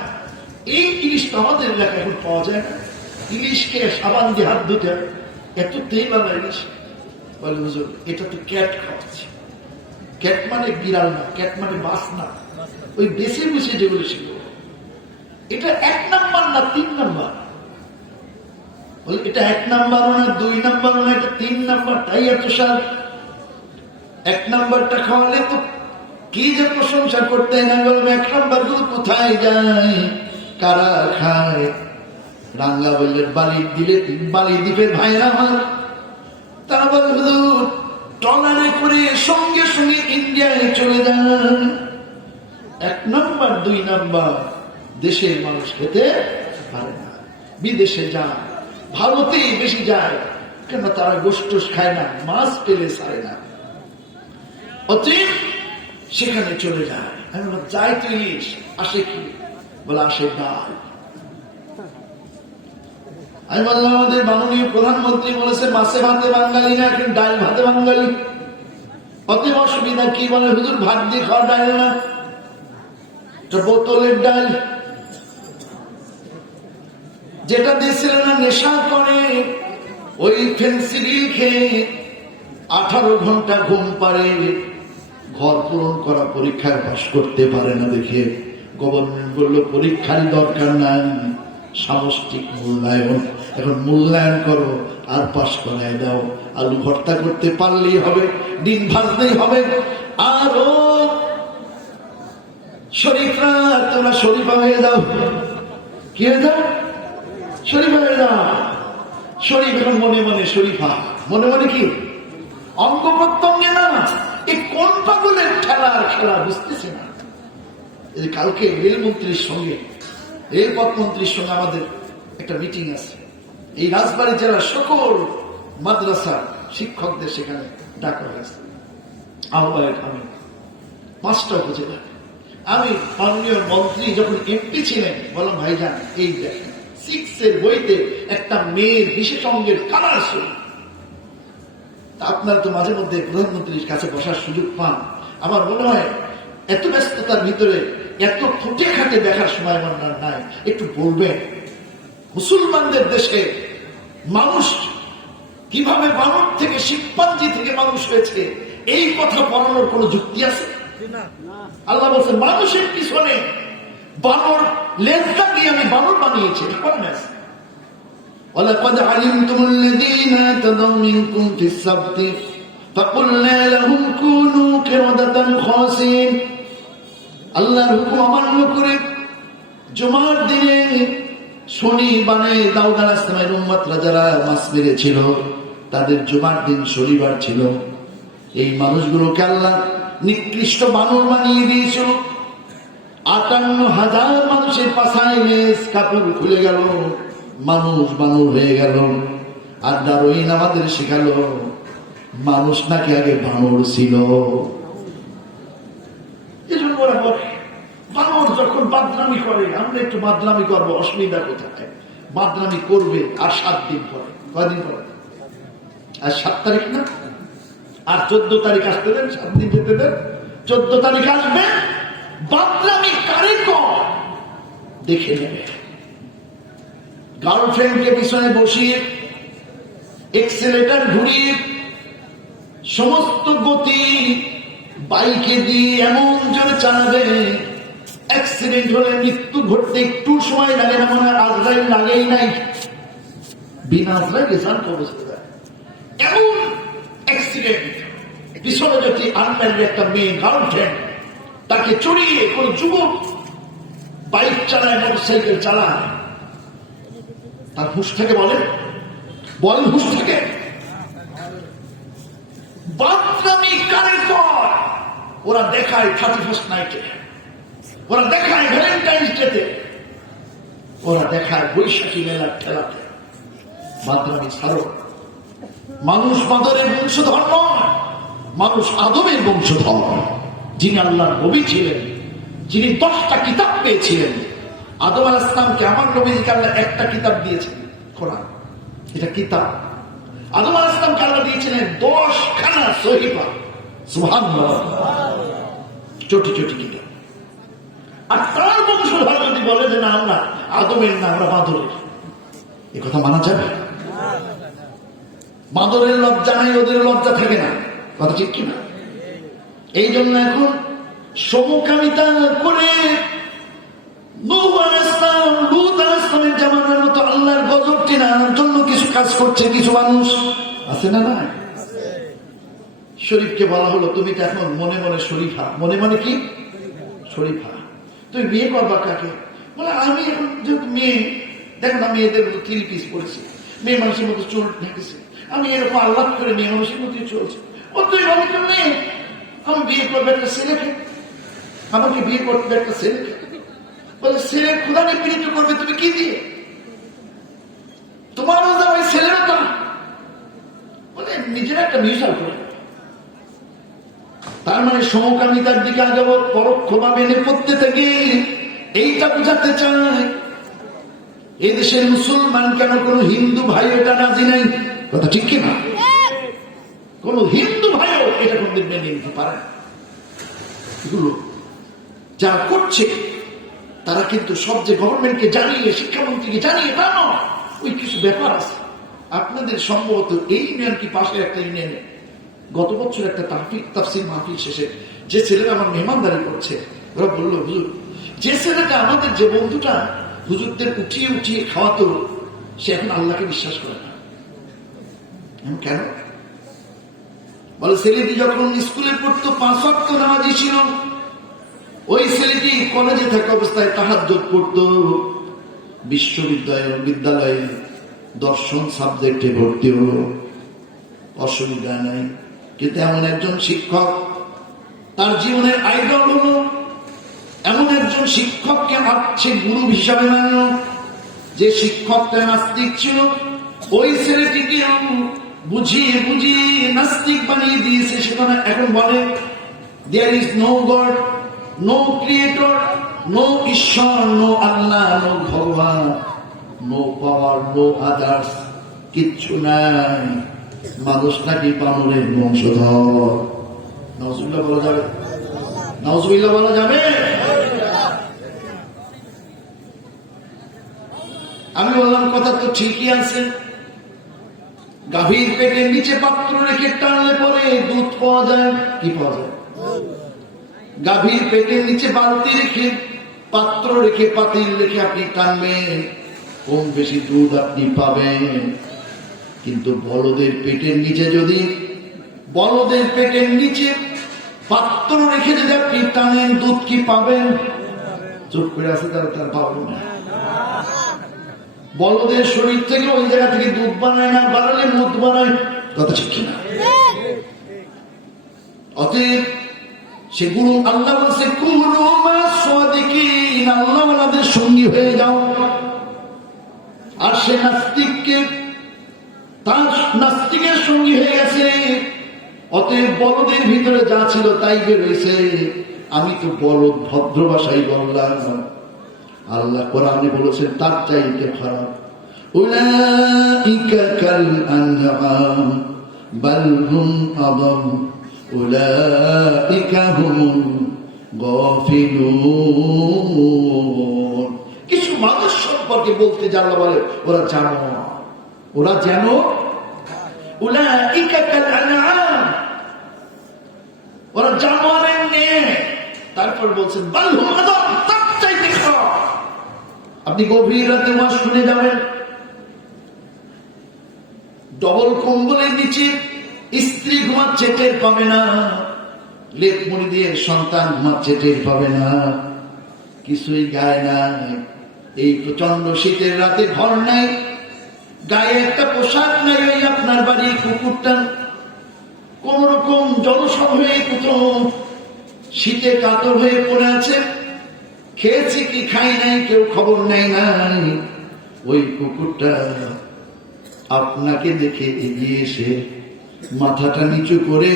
এই ইলিশ তো আমাদের এলাকায় এখন পাওয়া যায় না। ইলিশকে সাবান দিয়ে হাত ধুতে হয়, এত তেল আনা ইলিশ। বলে হুজুর, এটা তো ক্যাট খাওয়াচ্ছে। ক্যাট মানে বিড়াল না, ক্যাট মানে বাস না, ওই বেছে বসে যেগুলো ছিল। এটা 1 নাম্বার না 3 নাম্বার? বলে এটা 1 নাম্বারও না 2 নাম্বারও না, এটা 3 নাম্বার। তাই এত স্বাদ। 1 নাম্বারটা খাওয়ালে তো কি যে প্রশংসা করতে না, বলবে 1 নাম্বার গুলো কোথায় যায়, কারা খায়? রাঙ্গাবালির বালি দ্বীপের ভাইরা আমার, তারা বলে হুজুর ট্রলারে করে সঙ্গে সঙ্গে ইন্ডিয়ায় চলে যান। 1 নাম্বার 2 নাম্বার দেশের মানুষ খেতে পারে না, বিদেশে যায়, ভারতেই বেশি যায়, কেন তারা গোশত খায় না, মাছ পেলে ছাড়ে না, অতএব সেখানে চলে যায়। আমি বললাম যাই তো ইলিশ, আসে কি? বলে আসে ডাল। আমি বললাম আমাদের মাননীয় প্রধানমন্ত্রী বলেছে মাছে ভাতে বাঙালি না, এখন ডাল ভাতে বাঙালি, অতএব অসুবিধা কি? বলে হুজুর ভাত দিয়ে খাওয়া ডাল না, বোতলের ডাল, যেটা দেশের না নেশা করে, ওই ফেন্সিডিল খেয়ে 18 ঘন্টা ঘুম পারে, ঘর পূরণ করা পরীক্ষায় পাশ করতে পারে না দেখে গভর্নমেন্ট বলল পরীক্ষারই দরকার নাই, সামষ্টিক মূল্যায়ন। এখন মূল্যায়ন করো আর পাশ করায় দাও। আলু ভর্তা করতে পারলেই হবে, ডিম ভাজলেই হবে। আরো শরীফরা, তোমরা শরীফা হয়ে যাও। কি হয়ে যাও? শরীফা হয়ে যাও। শরীফ এখন মনে মনে শরীফা, মনে মনে কি অঙ্গ প্রত্যঙ্গে না। এই কোন পাগলের খেলা বুঝতেছে না। কালকে রেলমন্ত্রীর সঙ্গে, রেলপথ মন্ত্রীর সঙ্গে আমাদের একটা মিটিং আছে। এই রাজবাড়ী জেলার সকল মাদ্রাসা শিক্ষকদের সেখানে ডাকা হয়েছে। আহ্বায়ক আমি 5টা উপজেলা। আমি মাননীয় মন্ত্রী যখন এমপি ছিলেন, বললাম ভাইজান এই দেখেন 6 বইতে একটা মেয়ের বিশেষ অঙ্গের কালার ছবি। আপনারা তো মাঝে মধ্যে প্রধানমন্ত্রীর কাছে বসার সুযোগ পান। আমার মনে হয় এত ব্যস্ততার ভিতরে এত খুঁটে খাটে দেখার সময় আমার নাই। একটু বলবেন মুসলমানদের দেশে মানুষ কিভাবে বানর থেকে শিম্পাঞ্জি থেকে মানুষ হয়েছে, এই কথা পড়ানোর কোন যুক্তি আছে? আল্লাহ বলছে মানুষের পিছনে বানর লেজটা দিয়ে আমি বানর বানিয়েছি। وَلَقَدْ عَلِمْتُمُ الَّذِينَ اعْتَدَوْا مِنكُمْ فِي السَّبْتِ فَقُلْنَا لَهُمْ كُونُوا قِرَدَةً خَاسِئِينَ। আল্লাহর হুকুম অমান্য করে জুমার দিনে শনিবারে দাউদ আলাইহিস সালামের উম্মতরা যারা মাছ মেরেছিল, তাদের জুমার দিন শনিবার ছিল। এই মানুষগুলোকে আল্লাহ নিকৃষ্ট বানর বানিয়ে দিয়েছিল। 58,000 মানুষের পাছায় লেজ কাপড় খুলে গেল, মানুষ বানর হয়ে গেল। আর ডারউইন আমাদের শেখালো মানুষ নাকি আগে বানর ছিল। এজন্য ওরা বলে বানর যখন বাদনামি করে আমরা একটু বাদনামি করবো, অসুবিধা কোথায়? বাদনামি করবে আর 7 দিন পরে। কয়দিন পরে? আর 7 তারিখ না, আর 14 তারিখ আসতে দেন, 7 দিন যেতে দেন। 14 তারিখ আসবে, বাদনামি কারে কর দেখে নেবে। গার্লফ্রেন্ডকে পিছনে বসিয়ে এক্সেলেটার ঘুরিয়ে সমস্ত গতি বাইকে দিয়ে এমন জোরে চালাবে, অ্যাক্সিডেন্ট হলে মৃত্যু ঘটতে একটু সময় লাগে না, মনে হয় আজরাইল লাগেই নাই। বিনা আজরাইলে জান কবজ হয়ে যায় এমন অ্যাক্সিডেন্ট। পিছনে যদি আনম্যারিড একটা মেয়ে গার্লফ্রেন্ড, তাকে চড়িয়ে কোন যুবক বাইক চালায়, মোটরসাইকেল চালায়, তার হুঁশ থেকে বলেন হুঁশ থেকে। বাদনামি কারে কর? ওরা দেখায় 31st নাইটে, ওরা দেখায় ভ্যালেন্টাইন্স ডেতে, ওরা দেখায় বৈশাখী মেলার ঠেলাতে। বাদনামি ছাড়ো। মানুষ বাদরের বংশধর নয়, মানুষ আদমের বংশধর। যিনি আল্লাহর নবী ছিলেন, যিনি 10টা কিতাব পেয়েছিলেন। আদম আলাইহিস সালামকে আমার নবীকে আল্লাহ একটা কিতাব দিয়েছেন, কোরআন। এটা কিতাব। আদম আলাইহিস সালামকে আল্লাহ দিয়েছিলেন 10খানা সহিফা। সুবহানাল্লাহ, চটি চটি কিতাব। আর তার বংশধর যদি বলে যে না আমরা আদমের না, আমরা বাদরের, এ কথা মানা যাবে? বাদরের লজ্জা নাই, ওদের লজ্জা থাকে না, কথা ঠিক কিনা? এই জন্য এখন সমকামিতা করে নূহ আলাইহিস সালাম, লূত আলাইহিস সালামের জামানার মতো আল্লাহর গজব টেনার জন্য কিছু কাজ করছে কিছু মানুষ, আছে না? না, শরীফকে বলা হলো তুমি তো এখন মনে মনে শরীফা। মনে মনে কি শরীফা? তুমি বিয়ে করবা কাকে? বলে আমি এখন যেহেতু মেয়ে, দেখো না মেয়েদের মতো 3 পিস পড়েছি, মেয়ে মানুষের মতো চুল ঢেকেছে, আমি এরকম আল্লাহ করে মেয়ে মানুষের মতো চলছে। ও তুই আমি তো মেয়ে, আমি বিয়ে করবো একটা ছেলেকে, আমাকে বিয়ে করবে একটা ছেলেকে। বলে ছেলে খুদাকে পীড়িত করবে তুমি কি দিয়ে? তোমার ওই ছেলেরা তো বলে নিজেরা একটা মিউচাল করে। তার মানে সমকামিতার দিকে আগাবো পরোক্ষভাবে নেপথ্যে থেকে। এইটা বুঝাতে চায় এদেশের মুসলমান কেন কোন হিন্দু ভাই এটা রাজি নাই, কথা ঠিক কিনা? কোন হিন্দু ভাইও এটা কোনদিন মেনে নিতে পারে না। এগুলো যারা করছে তারা কিন্তু সব যে গভর্নমেন্টকে জানিয়ে, শিক্ষামন্ত্রীকে জানিয়ে তা নয়, ওই কিছু ব্যাপার আছে। আপনাদের সম্ভবত এই ইউনিয়ন কি পাশে একটা ইউনিয়নে গত বছর একটা তাফসীর মাহফিল শেষে যে ছেলেরা আমার মেহমানদারি করছে, ওরা বললো হুজুর, যে ছেলেটা আমাদের যে বন্ধুটা হুজুরদের উঠিয়ে উঠিয়ে খাওয়াতো, সে এখন আল্লাহকে বিশ্বাস করে না। কেন? বলে ছেলেটি যখন স্কুলে পড়তো 5 ওয়াক্ত নামাজি ছিল, ওই ছেলেটি কলেজে থাকা অবস্থায় তাহাজ্জুদ পড়তো, বিদ্যালয়ে দর্শন সাবজেক্টে ভর্তি হলো, অসুবিধা নাই। কিন্তু এমন একজন শিক্ষক তার জীবনের আইডল হলো, এমন একজন শিক্ষককে সে গুরু হিসাবে মানল, যে শিক্ষকটা নাস্তিক ছিল, ওই ছেলেটিকে বুঝিয়ে বুঝিয়ে নাস্তিক বানিয়ে দিয়েছে। সেখানে এখন বলে there is no God, no creator, no ঈশ্বর, নো আল্লাহ, নো ভগবান। নো পাওয়ার, নো আদার্স, কিচ্ছু নাই। মানুষ নাকি বানরের বংশধর। নাউজুবিল্লাহ বলা যাবে? নাউজুবিল্লাহ বলা যাবে? আমি বললাম কথা তো ঠিকই আছে। গাভীর পেটের নিচে পাত্র রেখে টানলে পরে দুধ পাওয়া যায়। কি পাওয়া যায়? গাভীর পেটের নিচে বালতি রেখে, পাত্র রেখে, পাতিল রেখে আপনি টানবেন, কম বেশি দুধ আপনি পাবেন। কিন্তু বলদের পেটের নিচে যদি, বলদের পেটের নিচে পাত্র রেখে যদি আপনি টানেন, দুধ কি পাবেন? চুপ করে আছে তারা, তার পাবেন না। বলদের শরীর থেকে ওই জায়গা থেকে দুধ বানায় না, বানালে মদ বানায়। কথা ঠিক কিনা? অতএব সেগুলো আল্লাহ বলছে কুনু মা'আস সাদিকিন, আল্লাহ ওয়ালাদের সঙ্গী হয়ে যাও। আর সে নাস্তিককে, তার নাস্তিকের সঙ্গী হয়ে গেছে। অতএব বলদের ভিতরে যা ছিল তাই বেরোয়েছে। আমি তো বলদ, ভদ্র ভাষায় বললাম। আল্লাহ কোরআনে বলেছেন তার চাইতে খারাপ। উলাইকা কাল আনআম বাল হুম আযাম উলাইকা হুমুল গাফিলুন। কিছু মানুষ সম্পর্কে বলতে জানলা বলে ওরা জানো, ওরা যেন উলাইকা কাল আনআম, ওরা জানোয়ারের ন্যায়। তারপর বলছেন বাল হুম আযাম, তার চাইতে খারাপ। আপনি গভীর রাতে ওয়াজ শুনে যাবেন, ডবল কম্বলের নিচে স্ত্রী ঘুমাচ্ছে টের পাবে না, লেপ মুড়ি দিয়ে সন্তান ঘুমাচ্ছে টের পাবে না, কিছুই গায়ে না। এই প্রচন্ড শীতের রাতে ঘর নাই, গায়ে একটা পোশাক নাই। ওই আপনার বাড়ি কুকুরটা কোন রকম জলসম হয়ে কোথাও শীতে কাতর হয়ে পড়ে আছে। খেয়েছি কি খাই নাই কেউ খবর নেই নাই। ওই কুকুরটা আপনাকে দেখে এগিয়ে এসে মাথাটা নিচু করে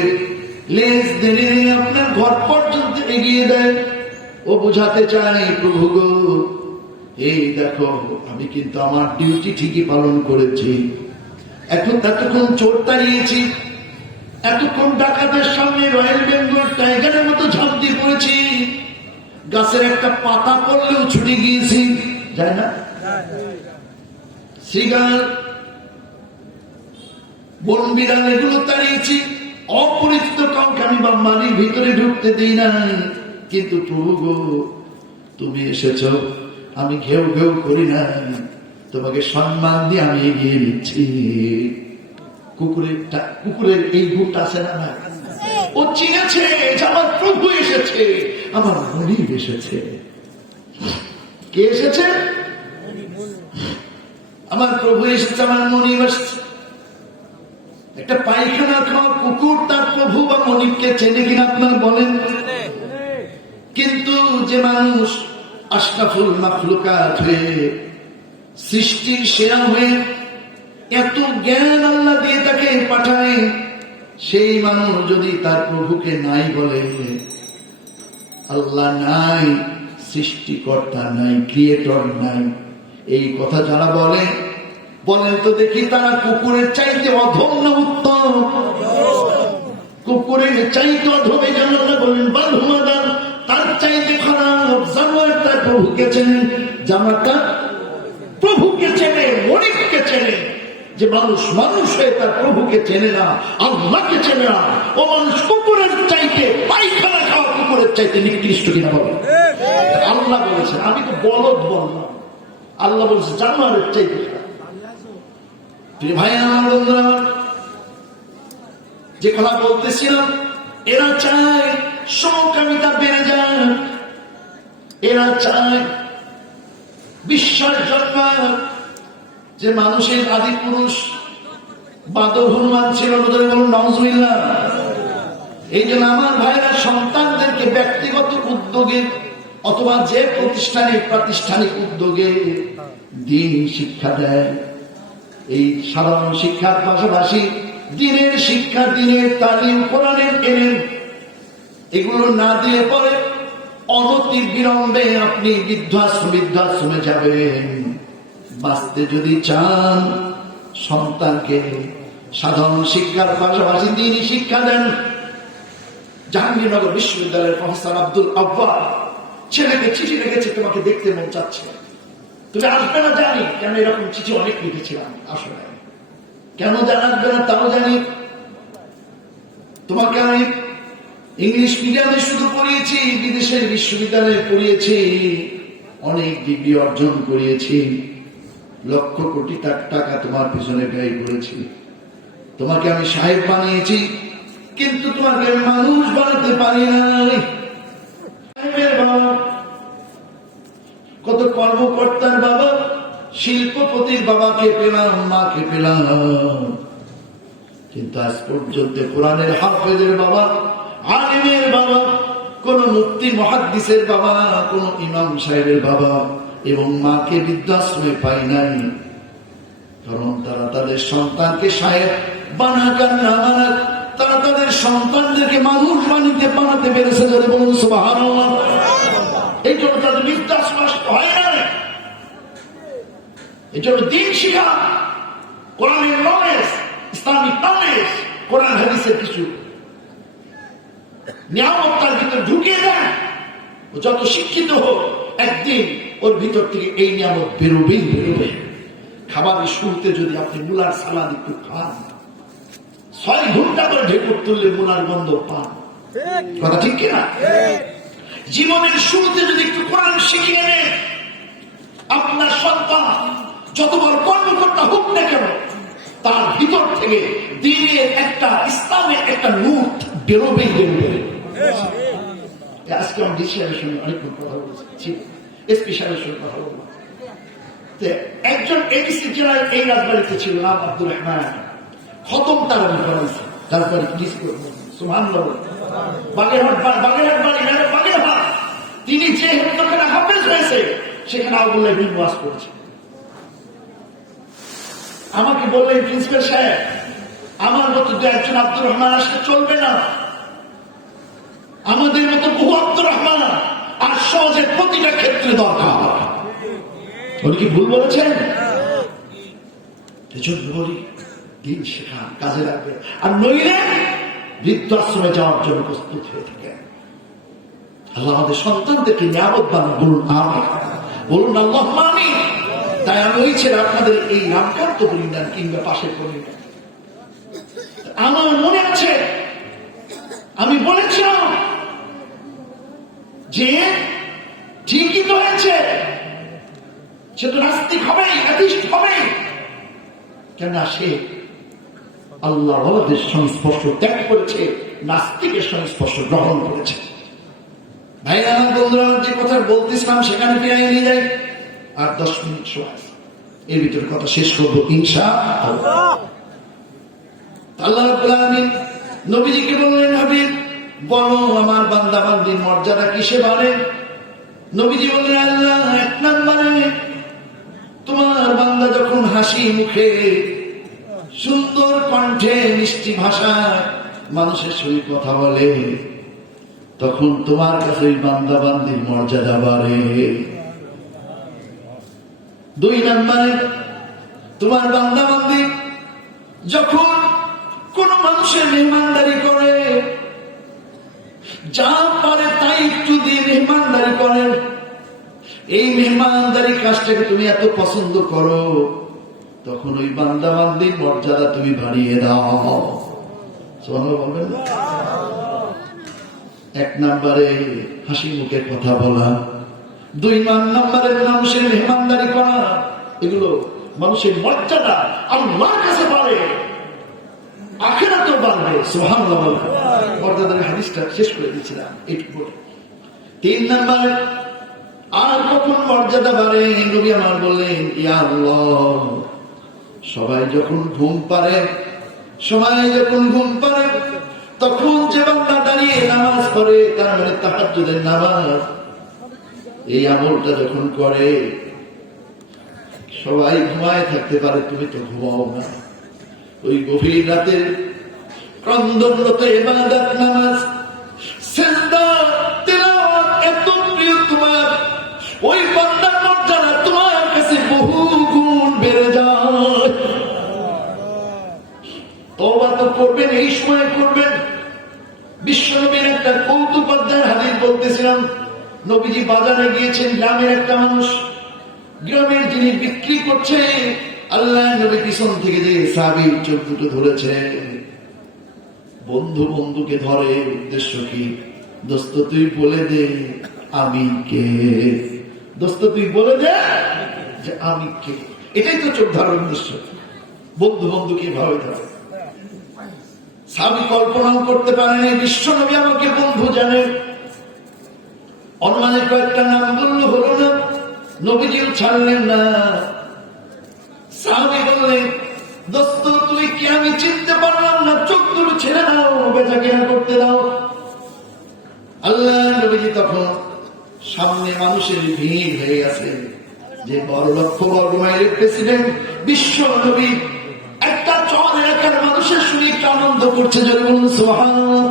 লেজ ধরে আপনার ঘর পর্যন্ত এগিয়ে দেয়। ও বোঝাতে চায় প্রভু গো, এই দেখো আমি কিন্তু আমার ডিউটি ঠিকই পালন করেছি। এখন এতক্ষণ চোর তাড়িয়েছি, এতক্ষণ ডাকাতের সামনে রয়্যাল বেঙ্গল টাইগারের মতো ঝাঁপ দিয়ে পড়েছি, গাছের একটা পাতা পড়লেও ছুটে গিয়েছি, যায় না? শ্রীগাল, বন বিড়াল এগুলো তাড়িয়েছি, অপরিচিত কাউকে আমি বা বাড়ির ভিতরে ঢুকতে দিই নাই। কিন্তু প্রভু গো, তুমি এসেছ, আমি ঘেউ ঘেউ করি না, তোমাকে সম্মান দিয়ে আমি এগিয়ে নিচ্ছি। কুকুরের এই গুণটা আছে না? না, ও চিনেছে যে আমার প্রভু এসেছে, আমার মনিব এসেছে। কে এসেছে? আমার প্রভু এসেছে, আমার মনিব এসেছে। একটা পায়খানা খাওয়া কুকুর তার প্রভু বা মনিবকে চেনে কিনা আপনার বলেন? কিন্তু যে মানুষ আশরাফুল মাখলুকাত হয়ে, সৃষ্টির সেরা হয়ে, এত জ্ঞান আল্লাহ দিয়ে তাকে পাঠায়, সেই মানুষ যদি তার প্রভুকে নাই বলে, আল্লাহ নাই, সৃষ্টিকর্তা নাই, ক্রিয়েটর নাই, এই কথা যারা বলে, বলেন তো দেখি তারা কুকুরের চাইতে অধম না উত্তম? কুকুরের চাইতে অধম। এই জন্য বলেন বাল হুমাদান, তার চাইতে খারাপ। জানোয়ার তার প্রভুকে চেনে, জামাটা প্রভুকে চেনে, মনিবকে চেনে। যে মানুষ মানুষ হয়ে তার প্রভুকে চেনে না, আল্লাহকে চেনে না, ও মানুষ কুকুরের চাইতে, পায়খানা খাওয়া কুকুরের চাইতে নিকৃষ্ট কিনা বলে? আল্লাহ বলেছেন, আমি তো বলদ বললাম, আল্লাহ বলেছে জানোয়ারের চাইতে খারাপ। ভাই আমার বন্ধুরা, যে কথা বলতেছিলাম, এরা চায় সমকামিতা বেড়ে যায়, এরা চায় বিশ্বাস জন্মায় যে মানুষের আদি পুরুষ বাদর হনুমান ছিল। বলুন নাউজুবিল্লাহ। এই জন্য আমার ভাইরা সন্তানদেরকে ব্যক্তিগত উদ্যোগে অথবা যে প্রতিষ্ঠানে প্রাতিষ্ঠানিক উদ্যোগে দিন শিক্ষা দেয়, এই সাধারণ শিক্ষার পাশাপাশি দিনের শিক্ষা, দিনের তালিম, কোরআনের এলেম, এগুলো না দিয়ে পরে অনতি বিলম্বে আপনি বৃদ্ধাশ্রমে যাবেন, বাঁচতে যদি চান সন্তানকে সাধারণ শিক্ষার পাশাপাশি দিনই শিক্ষা দেন। জাহাঙ্গীরনগর বিশ্ববিদ্যালয়ের প্রফেসর আব্দুল আব্বাস ছেলেকে চিঠি লিখেছে, তোমাকে দেখতে মন চাচ্ছে, তুমি আসবে না জানি, কেন এরকম চিঠি অনেক লিখেছিলাম, আসলে কেন জানাবে না তাও জানি। তোমাকে আমি ইংলিশ মিডিয়ামে শুধু পড়িয়েছি, বিদেশের বিশ্ববিদ্যালয়ে পড়িয়েছি, অনেক ডিগ্রি অর্জন করিয়েছি, লক্ষ কোটি টাকা তোমার পিছনে ব্যয় করেছি, তোমাকে আমি সাহেব বানিয়েছি, কিন্তু তোমাকে আমি মানুষ বানাতে পারি নাই। সাহেবের বাবা, কত কর্মকর্তার বাবা, শিল্পপতির বাবাকে পেলাম, মাকে পেলাম, কিন্তু আজ পর্যন্ত কোরআনের হাফেজের বাবা, আলিমের বাবা, কোন মুফতি মুহাদ্দিসের বাবা, কোন ইমাম সাহেবের বাবা এবং মাকে বৃদ্ধাশ্রমে পাই নাই। কারণ তারা তাদের সন্তানকে সাহেব বানাক আর না বানাক, তারা তাদের সন্তানদেরকে মানুষ বানাতে পেরেছে। যদি বলুন সুবহানাল্লাহ। এই জন্য তাদের বৃদ্ধাশ্রম হয় না, এই জন্য দিন শিখা, কোরআনের নলেজ, ইসলামিক নলেজ, কোরআন হাদিসের কিছু নিয়ামত তার ভিতরে ঢুকিয়ে দেন। ও যত শিক্ষিত হোক, একদিন ওর ভিতর থেকে এই নিয়ামত বেরোবে। খাবারের শুরুতে যদি আপনি মুলার সালাদ একটু খান, 6 ঘন্টা করে ঢেকুর তুললে মুলার গন্ধ পান, কথা ঠিক কিনা? জীবনের শুরুতে যদি একটু কোরআন শিখিয়ে নেন, আপনার সন্তান যত বড় কর্মকর্তা হোক না কেন, তার ভিতর থেকে দ্বীনের একটা, ইসলামের একটা নূর বেরোবেই। আজকে আমি ডিসি সাহেবের সঙ্গে অনেকক্ষণ কথা বলেছি, এসপি সাহেবের সঙ্গে কথা বললাম। একজন এডিসি জেলার এই রাজবাড়িতে ছিল, নাম আব্দুর রহমান, খতম তারা করাইছে, তারপরে ডিসি করবো সুবহানাল্লাহ। বাগেরহাট বাড়ি, তিনি যে হেফজখানা হাফেজ হয়েছে, সেখানে আবুল্লাহ বিন ওয়াজ করেছে। আমাকে বললেন, প্রিন্সিপাল সাহেব, আমার মতো দু একজন আব্দুর রহমান আসলে চলবে না, আমাদের মতো বহু আব্দুর রহমান আর সহজের প্রতিটা ক্ষেত্রে দরকার। উনি কি ভুল বলেছেন? এজন্য বলি, দিন শেখা কাজে লাগবে, আর নইলে বৃদ্ধাশ্রমে যাওয়ার জন্য প্রস্তুত হয়ে থাকে। আল্লাহ আমাদের সন্তানদেরকে নিয়ামত বানান, বলুন আমিন, বলুন আল্লাহুম্মা আমিন। তাই আমি ওই ছেলে আপনাদের এই নামকান্ত বলি না, কিংবা পাশের বলি না, আমার মনে আছে আমি বলেছিলাম যে ঠিকই তো হয়েছে, সে তো নাস্তিক হবেই, অ্যাথিস্ট হবেই, কেন সে আল্লাহ ওয়ালাদের সংস্পর্শ ত্যাগ করেছে, নাস্তিকের সংস্পর্শ গ্রহণ করেছে। ভাই আমার বন্ধুরা, যে কথা বলতেছিলাম সেখানে ফিরে নিয়ে যাই, আর 10 মিনিট সময়, এর ভিতরে কথা শেষ করবো ইনশাআল্লাহ। আল্লাহ রাব্বুল আলামিন নবীজিকে বললেন, হাবিব বলো আমার বান্দা বান্দির মর্যাদা কিসে বাড়ে? নবীজি বললেন, আল্লাহ 1 নম্বরে তোমার বান্দা যখন হাসি মুখে, সুন্দর কণ্ঠে, মিষ্টি ভাষায় মানুষের সঙ্গে কথা বলে, তখন তোমার কাছে ওই বান্দা বান্দির মর্যাদা বাড়ে। 2 নম্বরে তোমার বান্দা বান্দি যখন কোন মানুষের মেহমানদারি করে, যা পারে তাই একটু দিয়ে মেহমানদারি করেন, এই মেহমানদারি কাজটাকে তুমি এত পছন্দ করো, তখন ওই বান্দা বান্দির মর্যাদা তুমি বাড়িয়ে দাও। সুবহানাল্লাহ বলবেন না? 1 নম্বরে হাসি মুখে কথা বলা, 2 নম্বরে মানুষের মেহমানদারি করা, এগুলো মানুষের মর্যাদা আল্লাহর কাছে বাড়ে, আখিরাতেও বাড়বে। সুবহানাল্লাহ। মর্যাদার হাদিসটা শেষ করে দিয়েছিলাম এইটুকু। 3 নম্বরে আর কখন মর্যাদা বাড়ে? নবী আমার বললেন, ইয়া আল্লাহ, সবাই যখন ঘুম পারে, তখন যে বান্দা দাঁড়িয়ে নামাজ পড়ে, তার মানে তাহাজ্জুদের নামাজ, এই আমলটা যখন করে, সবাই ঘুমায় থাকতে পারে, তুমি তো ঘুমাও না। ওই গভীর রাতের ক্রন্দনরত ইবাদত, নামাজ, সিজদা, তিলাওয়াত এত প্রিয় তোমার, ওই বান্দার মর্যাদা তোমার কাছে বহু গুণ তওবা তো করবেন, এই সময় করবেন। বিশ্বনবীর একটা কৌতুকাধ্যায়ের হাদিস বলতেছিলাম। নবীজি বাজারে গিয়েছেন, গ্রামের একটা মানুষ গ্রামের জিনিস বিক্রি করছে। আল্লাহ নবী পিছন থেকে যে সাহাবীর চোখ দুটো ধরেছে। বন্ধু বন্ধুকে ধরে, উদ্দেশ্য কি? দোস্ত তুই বলে দে আমি কে, দোস্ত তুই বলে দে যে আমি কে। এটাই তো চোখ ধরার উদ্দেশ্য। বন্ধু বন্ধুকে ভাবে ধরে। সাহাবী কল্পনাও করতে পারেনি বিশ্বনবী আমাকে বন্ধু জানেন। অনুমানে কয়েকটা নাম বললো, হলো না। নবীজিও ছাড়লেন না। সাহাবী বললেন, দোস্ত তুই কি? আমি চিনতে পারলাম না, চোখ দুটো ছেড়ে দাও, বেচা কেনা করতে দাও। আল্লাহ নবীজি তখন সামনে মানুষের ভিড় হয়ে গেছে, যে 12 লক্ষ বর্গ মাইলের প্রেসিডেন্ট বিশ্ব নবী একটা চর এলাকার মানুষের শুনে একটু আনন্দ করছে। যদি বলুন সুবহানাল্লাহ।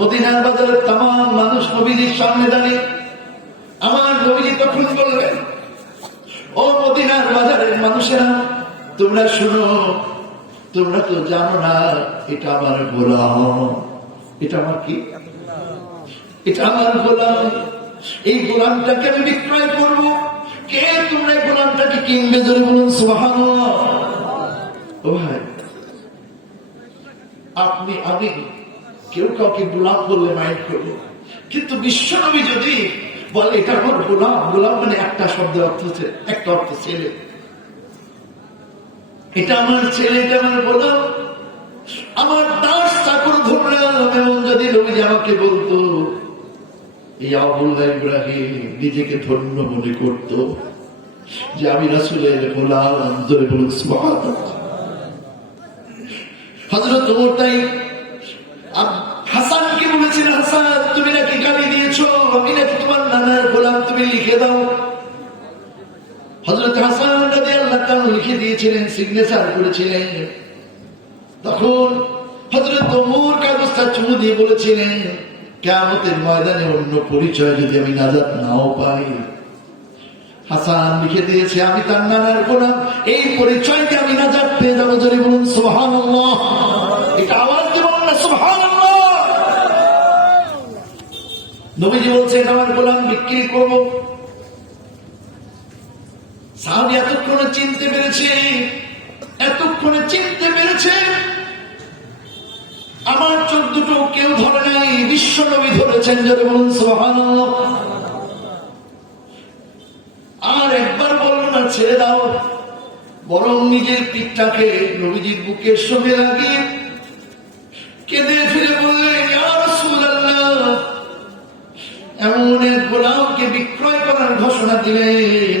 মদিনার বাজারের তামাম মানুষ নবীজির সামনে দাঁড়িয়ে। আমার নবীজি তখন বললেন, ও মদিনার বাজারের মানুষেরা, তোমরা শুনো, তোমরা তো জানো না এটা আমার গোলাম। এটা আমার কি? এটা আমার গোলাম। এই গোলামটাকে আমি বিক্রয় করবো। কে তোমরা এই গোলামটাকে কিনবে? জোরে বলুন সুবহানাল্লাহ। ও ভাই, আপনি আমি কেউ কাউকে গোলাম বললে মাইন্ড করবো, কিন্তু বিশ্বনবী যদি বলে এটা আমার গোলাম, গোলাম মানে একটা শব্দের অর্থ হচ্ছে, একটা অর্থ ছেলে, এটা আমার ছেলে, এটা আমার গোলাম, আমার দাস চাকর ধরলাম। এমন যদি নবী আমাকে বলতো, এই আব্দুল্লাহ ইব্রাহিম নিজেকে ধন্য মনে করত যে আমি রাসূলের গোলাম। জোরে বলুন সুবহানাল্লাহ। হযরত ওমর তাই হাসানকে বলেছেন, হাসান তুমি নাকি গালি দিয়েছো, আমি নাকি তোমার নানার গোলাম, তুমি লিখে দাও। হযরত হাসান রাদিয়াল্লাহু তাআলা লিখে দিয়েছিলেন, সিগনেচার করেছিলেন। তখন হযরত ওমর কাগজটা চুমু দিয়ে বলেছিলেন, কিয়ামতের ময়দানে অন্য পরিচয় যদি আমি নাজাত নাও পাই, হাসান লিখে দিয়েছে আমি তার নানার গোলাম, এই পরিচয়কে আমি নাজাত পেয়ে যাবো। জোরে বলুন সুবহানাল্লাহ। এটা আওয়াজ দিয়ে বলুন না সুবহানাল্লাহ। নবীজি বলছেন আমার গোলাম বিক্রি করবো। সাহাবী এতক্ষণে চিনতে পেরেছে, এতক্ষণে চিনতে পেরেছে আমার চোখ দুটো কেউ ধরে নাই, বিশ্ব নবী ধরেছেন। যদি বলুন সুবহানাল্লাহ। আর একবার বলল না ছেড়ে দাও, বরং নিজের পিঠটাকে নবীজির বুকের সঙ্গে লাগিয়ে কেঁদে ফিরে বললেন, ইয়া রাসূলুল্লাহ, এমন এক গোলামকে বিক্রয় করার ঘোষণা দিলেন,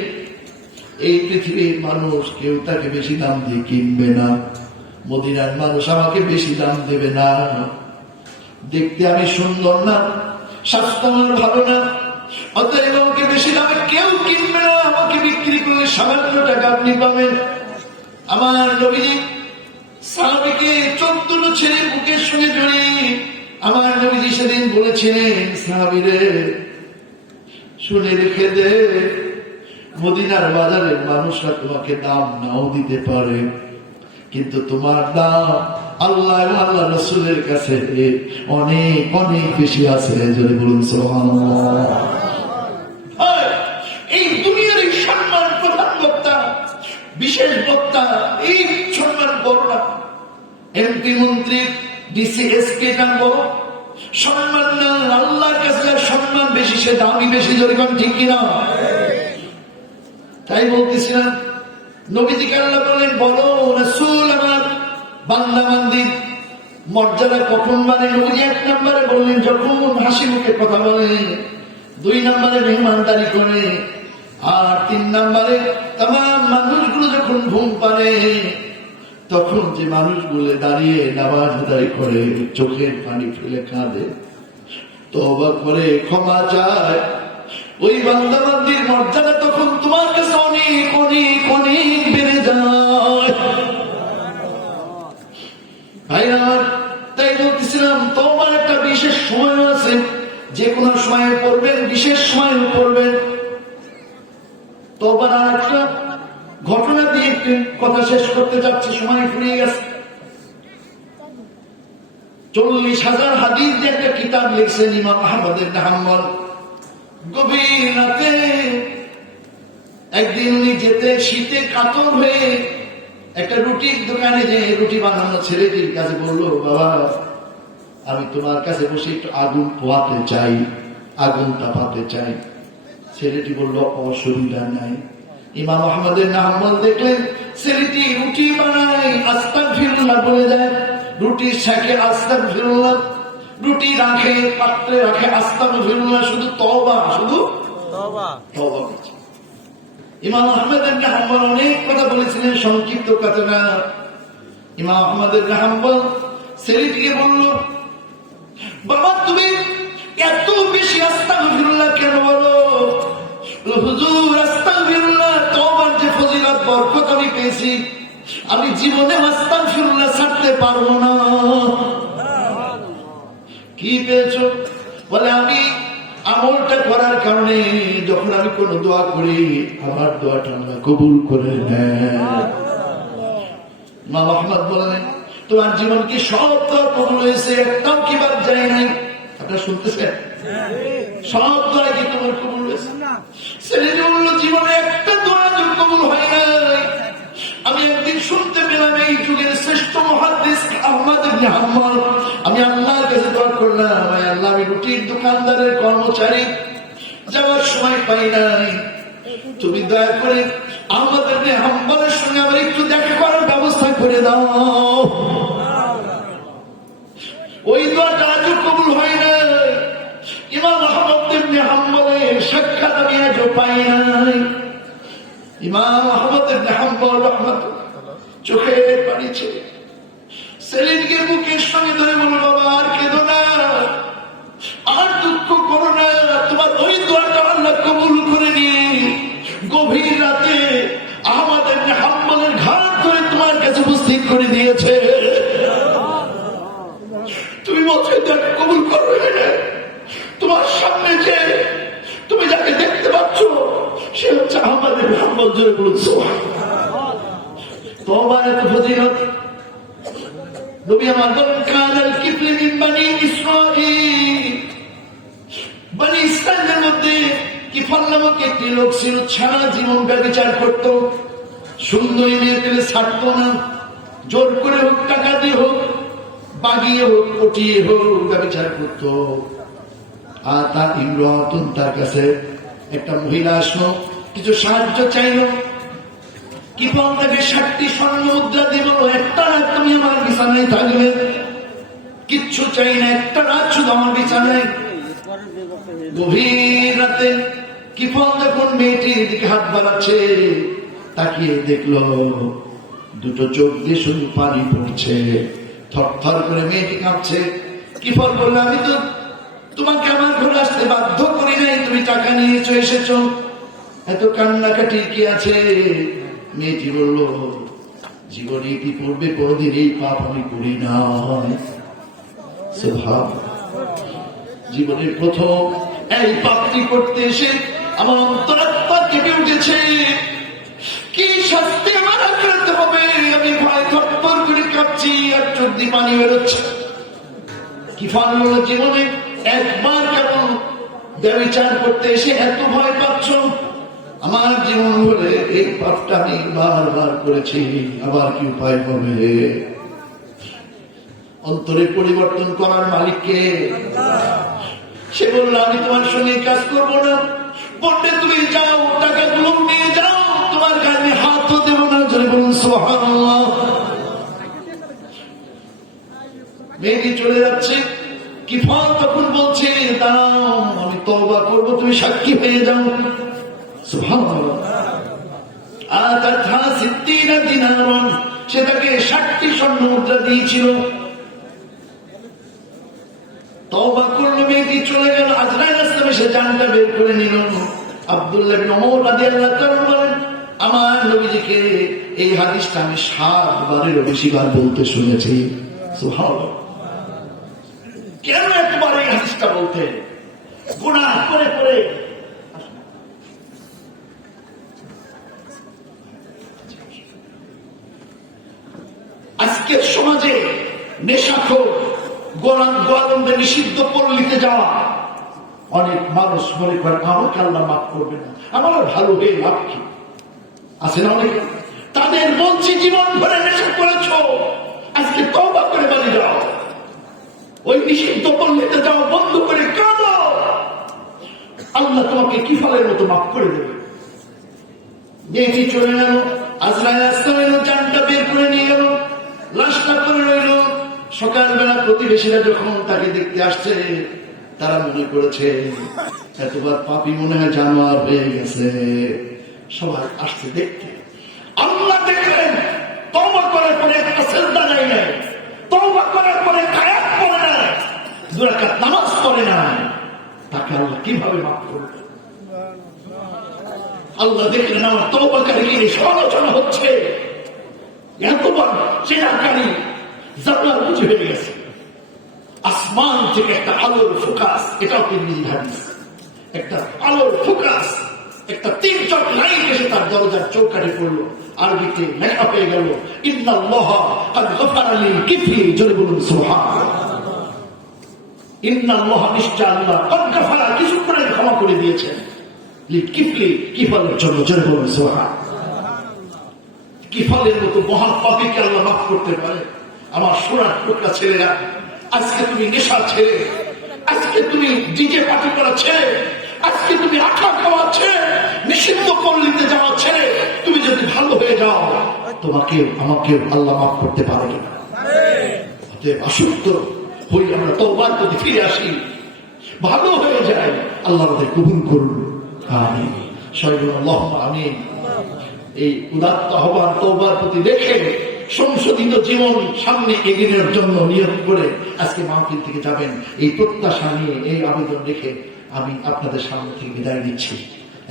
এই পৃথিবীর মানুষ কেউ তাকে বেশি দাম দিয়ে কিনবে না। মদিনার মানুষ আমাকে বেশি দাম দেবে না। দেখতে আমি সুন্দর না, স্বাস্থ্য আমার ভালো না, অতএব আমাকে বেশি দামে কেউ কিনবে না। আমাকে বিক্রি করলে সামান্য টাকা আপনি পাবেন। আমার নবীজি সাহাবীকে চোখ দুটো ছেড়ে বুকের সঙ্গে জড়িয়ে আমার নবীজি সেদিন বলেছিলেন, সাহাবীরে শুনে রেখে দে, মদিনার বাজারের মানুষরা তোমাকে দাম নাও দিতে পারে, কিন্তু তোমার দাম আল্লাহ এবং আল্লাহ রাসূলের কাছে অনেক অনেক বেশি আছে। যদি বলুন সুবহানাল্লাহ। এই দুনিয়ার এই সম্মান, প্রধান বক্তা, বিশেষ বক্তা, এই সম্মান বড় না। এমপি মন্ত্রী ডিসি এসপি বড় সম্মান না, আল্লাহর কাছে সম্মান বেশি, সে দামি বেশি। যদি কোন ঠিক কিনা? তাই বলতেছিলাম, নবীজিকে আল্লাহ বললেন, বলো রাসূল আমার বান্দা বান্দির মর্যাদা কখন মানে? নবীজি 1 নম্বরে বললেন যখন হাসি মুখে কথা বলে, 2 নম্বরে মেহমানদারি করে, আর 3 নম্বরে तमाम মানুষগুলো যখন ঘুম পারে, তখন যে মানুষগুলো দাঁড়িয়ে নামাজ আদায় করে, চোখের পানি ফেলে কাঁদে, তওবা করে ক্ষমা চায়, ওই বান্দা বান্দির মর্যাদা তখন তোমার কাছে অনেক অনেক অনেক বেড়ে যায়। ভাইরা, তাই বলতেছিলাম, তওবার একটা বিশেষ সময় আছে, যে কোনো সময়ে পড়বেন, বিশেষ সময়ে পড়বেন। তওবার আর একটা ঘটনা দিয়ে একটু কথা শেষ করতে যাচ্ছি, সময় ফুরিয়ে গেছে। 40,000 হাদিস দিয়ে একটা কিতাব লিখছেন ইমাম আহমদ ইবনে হাম্বল। গভীর রাতে একদিন উনি যেতে শীতে কাতর হয়ে একটা রুটির দোকানে যে রুটি বানানো ছেলেটির কাছে বললো, বাবা আমি তোমার কাছে বসে একটু আগুন পোয়াতে চাই, আগুন তাপাতে চাই। ছেলেটি বলল অসুবিধা নাই। ইমাম আহমদ ইবনে হাম্বল দেখলেন ছেলেটি রুটি বানায় আস্তাগফিরুল্লাহ বলে যায়, রুটির শাকে আস্তাগফিরুল্লাহ, রুটি রাখে পাত্রে রাখে আস্তাগফিরুল্লাহ, শুধু তওবা, শুধু তওবা করছে। ইমাম আহমদ ইবনে হাম্বল অনেক কথা বলেছিলেন, সংক্ষিপ্ত কথা না। ইমাম আহমদ ইবনে হাম্বল ছেলেটিকে বলল, বাবা তুমি এত বেশি আস্তাগফিরুল্লাহ কেন বলো? হুজুর আস্তাগফিরুল্লাহ তওবার যে ফজিলত বরকত আমি পেয়েছি, আমি জীবনে আস্তাগফিরুল্লাহ ছাড়তে পারবো না। কি পেয়েছো? বলে আমি আমলটা করার কারণে যখন আমি কোন দোয়া করি আমার দোয়াটা আল্লাহ কবুল করে নেয়। ইমাম আহমদ বললেন তোমার জীবন কি সব দোয়া কবুল হয়েছে? একটাও কি বাদ যায় নাই? আপনারা শুনতেছেন? সব দোয়া কি তোমার কবুল হয়েছে? ছেলেটি বলল জীবনে একটা দোয়া কবুল হয় নাই। আমি একদিন শুনতে পেলাম এই যুগের শ্রেষ্ঠ মুহাদ্দিস আহমদ ইবনে হাম্বল, আমি আল্লাহর কাছে দোয়া করলাম, আল্লাহ আমি রুটির দোকানদারের কর্মচারী, যাওয়ার সময় পাই নাই, তুমি দয়া করে আহমদ ইবনে হাম্বলের সঙ্গে আমার একটু দেখা করার ব্যবস্থা করে দাও। ওই দোয়াটা আজও কবুল হয় না। ইমাম আহমদ ইবনে হাম্বলের সাক্ষাৎ আমি আজও পাই নাই। ইমাম আহমদ ইবনে হাম্বল রাহমাতুল্লাহ চোখের পানি ছেড়ে সেলিনকে বুকের সঙ্গে ধরে বলল, বাবা আর কেঁদো না, আর দুঃখ করো না, তোমার ওই দোয়াটা আল্লাহ কবুল করে নিয়ে গভীর রাতে আহমদ ইবনে হাম্বলের ঘাট ধরে তোমার কাছে উপস্থিত করে দিয়েছে। তুমি বলছো দোয়াটা কবুল করবে না? তোমার সামনে যে তুমি যাকে দেখতে পাচ্ছ সে হচ্ছে আহমদ ইবনে হাম্বল। জোরে বলুন সুবহানাল্লাহ। তওবা এত ফজিলত। নবী আমার বলেন কানাল কিফল মিন বনি ইসরাঈল, বনি ইসরাঈলের মধ্যে কিফল নামক একটি লোক ছিল, সারা জীবন ব্যভিচার করত, সুন্দরী মেয়ে পেলে ছাড়তো না, জোর করে হোক, টাকা দিয়ে হোক, বাগিয়ে হোক, পটিয়ে হোক ব্যভিচার করত। আর তার ইমরাতুন, তার কাছে একটা মহিলা আসলো, কিছু সাহায্য চাইলো। কিফল তাকে 60টি স্বর্ণ মুদ্রা দিল, একটা রাত তুমি আমার বিছানায় থাকবে, কিচ্ছু চাই না, একটা রাত শুধু আমার বিছানায়। গভীর রাতে কিফল যখন মেয়েটির দিকে হাত বাড়াচ্ছে, তাকিয়ে দেখলো দুটো চোখ দিয়ে শুধু পানি পড়ছে, থরথর করে মেয়েটি কাঁপছে। কিফল বললো, আমি তো তোমাকে আমার ঘরে আসতে বাধ্য করি নাই, তুমি টাকা নিয়েছো এসেছো, এত কান্নাকাটি কি আছে? মেয়েটি বলল, জীবনে ইতিপূর্বে কোনদিন এই পাপ আমি করি না, জীবনের প্রথম এই পাপটি করতে এসে আমার অন্তরাত্মা কেঁপে উঠেছে। কি শাস্তি আমার আক্রান্ত হবে, আমি ভয় থরথর করে কাঁপছি, আর চোখ দিয়ে পানি বেরোচ্ছে। কি ফল হলো? জীবনে একবার কেমন ব্যভিচার করতে এসে এত ভয় পাচ্ছ? আমার জীবন বলে এই পাপটা আমি বারবার করেছি, আবার কি উপায় হবে? অন্তরে পরিবর্তন করার মালিককে। সে বলল, আমি তোমার সঙ্গে কাজ করবো না, বলতে তুমি যাও, টাকাগুলো নিয়ে যাও, তোমার গায়ে হাতও দেব না। জোরে বলুন সুবহানাল্লাহ। মেয়েটি চলে যাচ্ছে। কিফল তখন বলছে, দাঁড়াও, আমি তওবা করবো, তুমি সাক্ষী হয়ে যাও। সুবহানাল্লাহ। আর তার থানা 60 দিনার, সে তাকে 60টি স্বর্ণ মুদ্রা দিয়েছিল। তওবা করলো, মেয়েটি চলে গেল। আজরাইল আসলাম এসে জানটা বের করে নিল। আব্দুল্লাহ ইবনে ওমর রাদিয়াল্লাহু তাআলা বলেন, আমার নবীজিকে এই হাদিসটা আমি 7 বারেরও বেশি বার বলতে শুনেছি। সুবহানাল্লাহ। কেন একবার এই হাদিসটা বলতে? গুনাহ করে করে আজকের সমাজে নেশাখোর, গোয়ালন্দে নিষিদ্ধ পল্লীতে যাওয়া। অনেক মানুষ মনে করেন আমাকে আল্লাহ মাফ করবে না, আমার ভালো হয়ে লাভ কি আছে না অনেক। তাদের বলছি জীবন ভরে নেশা করেছ, আজকে তওবা করে বাড়ি যাও, ওই নিষিদ্ধ পল্লীতে যাও, বন্ধ করে কাঁদো, আল্লাহ তোমাকে কি ফলের মতো মাফ করে দেবে। মেয়েটি চলে গেল, আজরাইল আসসালাম জানটা বের করে নিয়ে গেল, লাশটা করে রইল। সকালবেলা প্রতিবেশীরা যখন তাকে দেখতে আসছে, তারা মনে করেছে এতবার পাপী মনে হয় জানোয়ার হয়ে গেছে, সবাই আসছে দেখতে। আল্লাহ দেখলেন তওবা করার পরে একটা সিজদা দেয় নাই, তওবা করার পরে কায়াত পড়ে না, 2 রাকাত নামাজ পড়ে না, তাকে আল্লাহ কিভাবে মাফ করবে। আল্লাহ দেখলেন আমার তওবাকারীকে সমালোচনা হচ্ছে, এতবার চেনাকারী জান্নাত বুঝে হয়ে গেছে। আসমান থেকে একটা আলোর ফোকাস, এটাও তিরমিজি হাদিস, একটা আলোর ফোকাস, একটা 3 চট লাইট এসে তার দরজার চৌকাঠে পড়লো। আরবিতে লেখা হয়ে গেল ইন্নাল্লাহা ক্বাদ গফারা লিল কিফলি, জোরে বলুন সুবহানাল্লাহ। ইন্নাল্লাহা নিশ্চয় আল্লাহ ক্বাদ গফারা কিছুক্ষণ আগে ক্ষমা করে দিয়েছেন, লিল কিফলি কিফলের জন্য, জোরে বলুন সুবহানাল্লাহ। কিফলের মতো মহান পাপীকে আল্লাহ মাফ করতে পারে। আমার সোনার টুকরা ছেলেরা, আজকে তুমি নেশা ছেড়ে, আজকে তুমি ডিজে পার্টি করা ছেড়ে, আজকে তুমি আঠা খাওয়া ছেড়ে, নিষিদ্ধ পল্লীতে যাওয়া ছেড়ে তুমি যদি ভালো হয়ে যাও, তোমাকে আমাকে আল্লাহ মাফ করতে পারে না। অতএব আসক্ত হই আমরা, তওবার প্রতি ফিরে আসি, ভালো হয়ে যায়, আল্লাহ আমাদের কবুল করুন, আমিন। সবাই বলুন আল্লাহুম্মা আমিন। এই উদাত্ত আহ্বান তওবার প্রতি দেখে সংশোধিত জীবন সামনে এগিয়ে জন্য নিয়োগ করে আজকে মাহফিল থেকে যাবেন, এই প্রত্যাশা নিয়ে, এই আবেদন রেখে আমি আপনাদের সামনে থেকে বিদায় নিচ্ছি।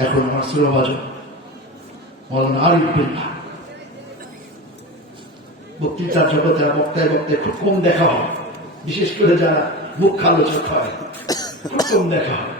এখন আমার শ্রোতাভাজন মওলানা আরিফ বিল্লাহ, বক্তৃতার জগতে বক্তায় বক্তায় খুব কম দেখা হয়, বিশেষ করে যারা মুখ্যালোচক হয় খুব কম দেখা হয়।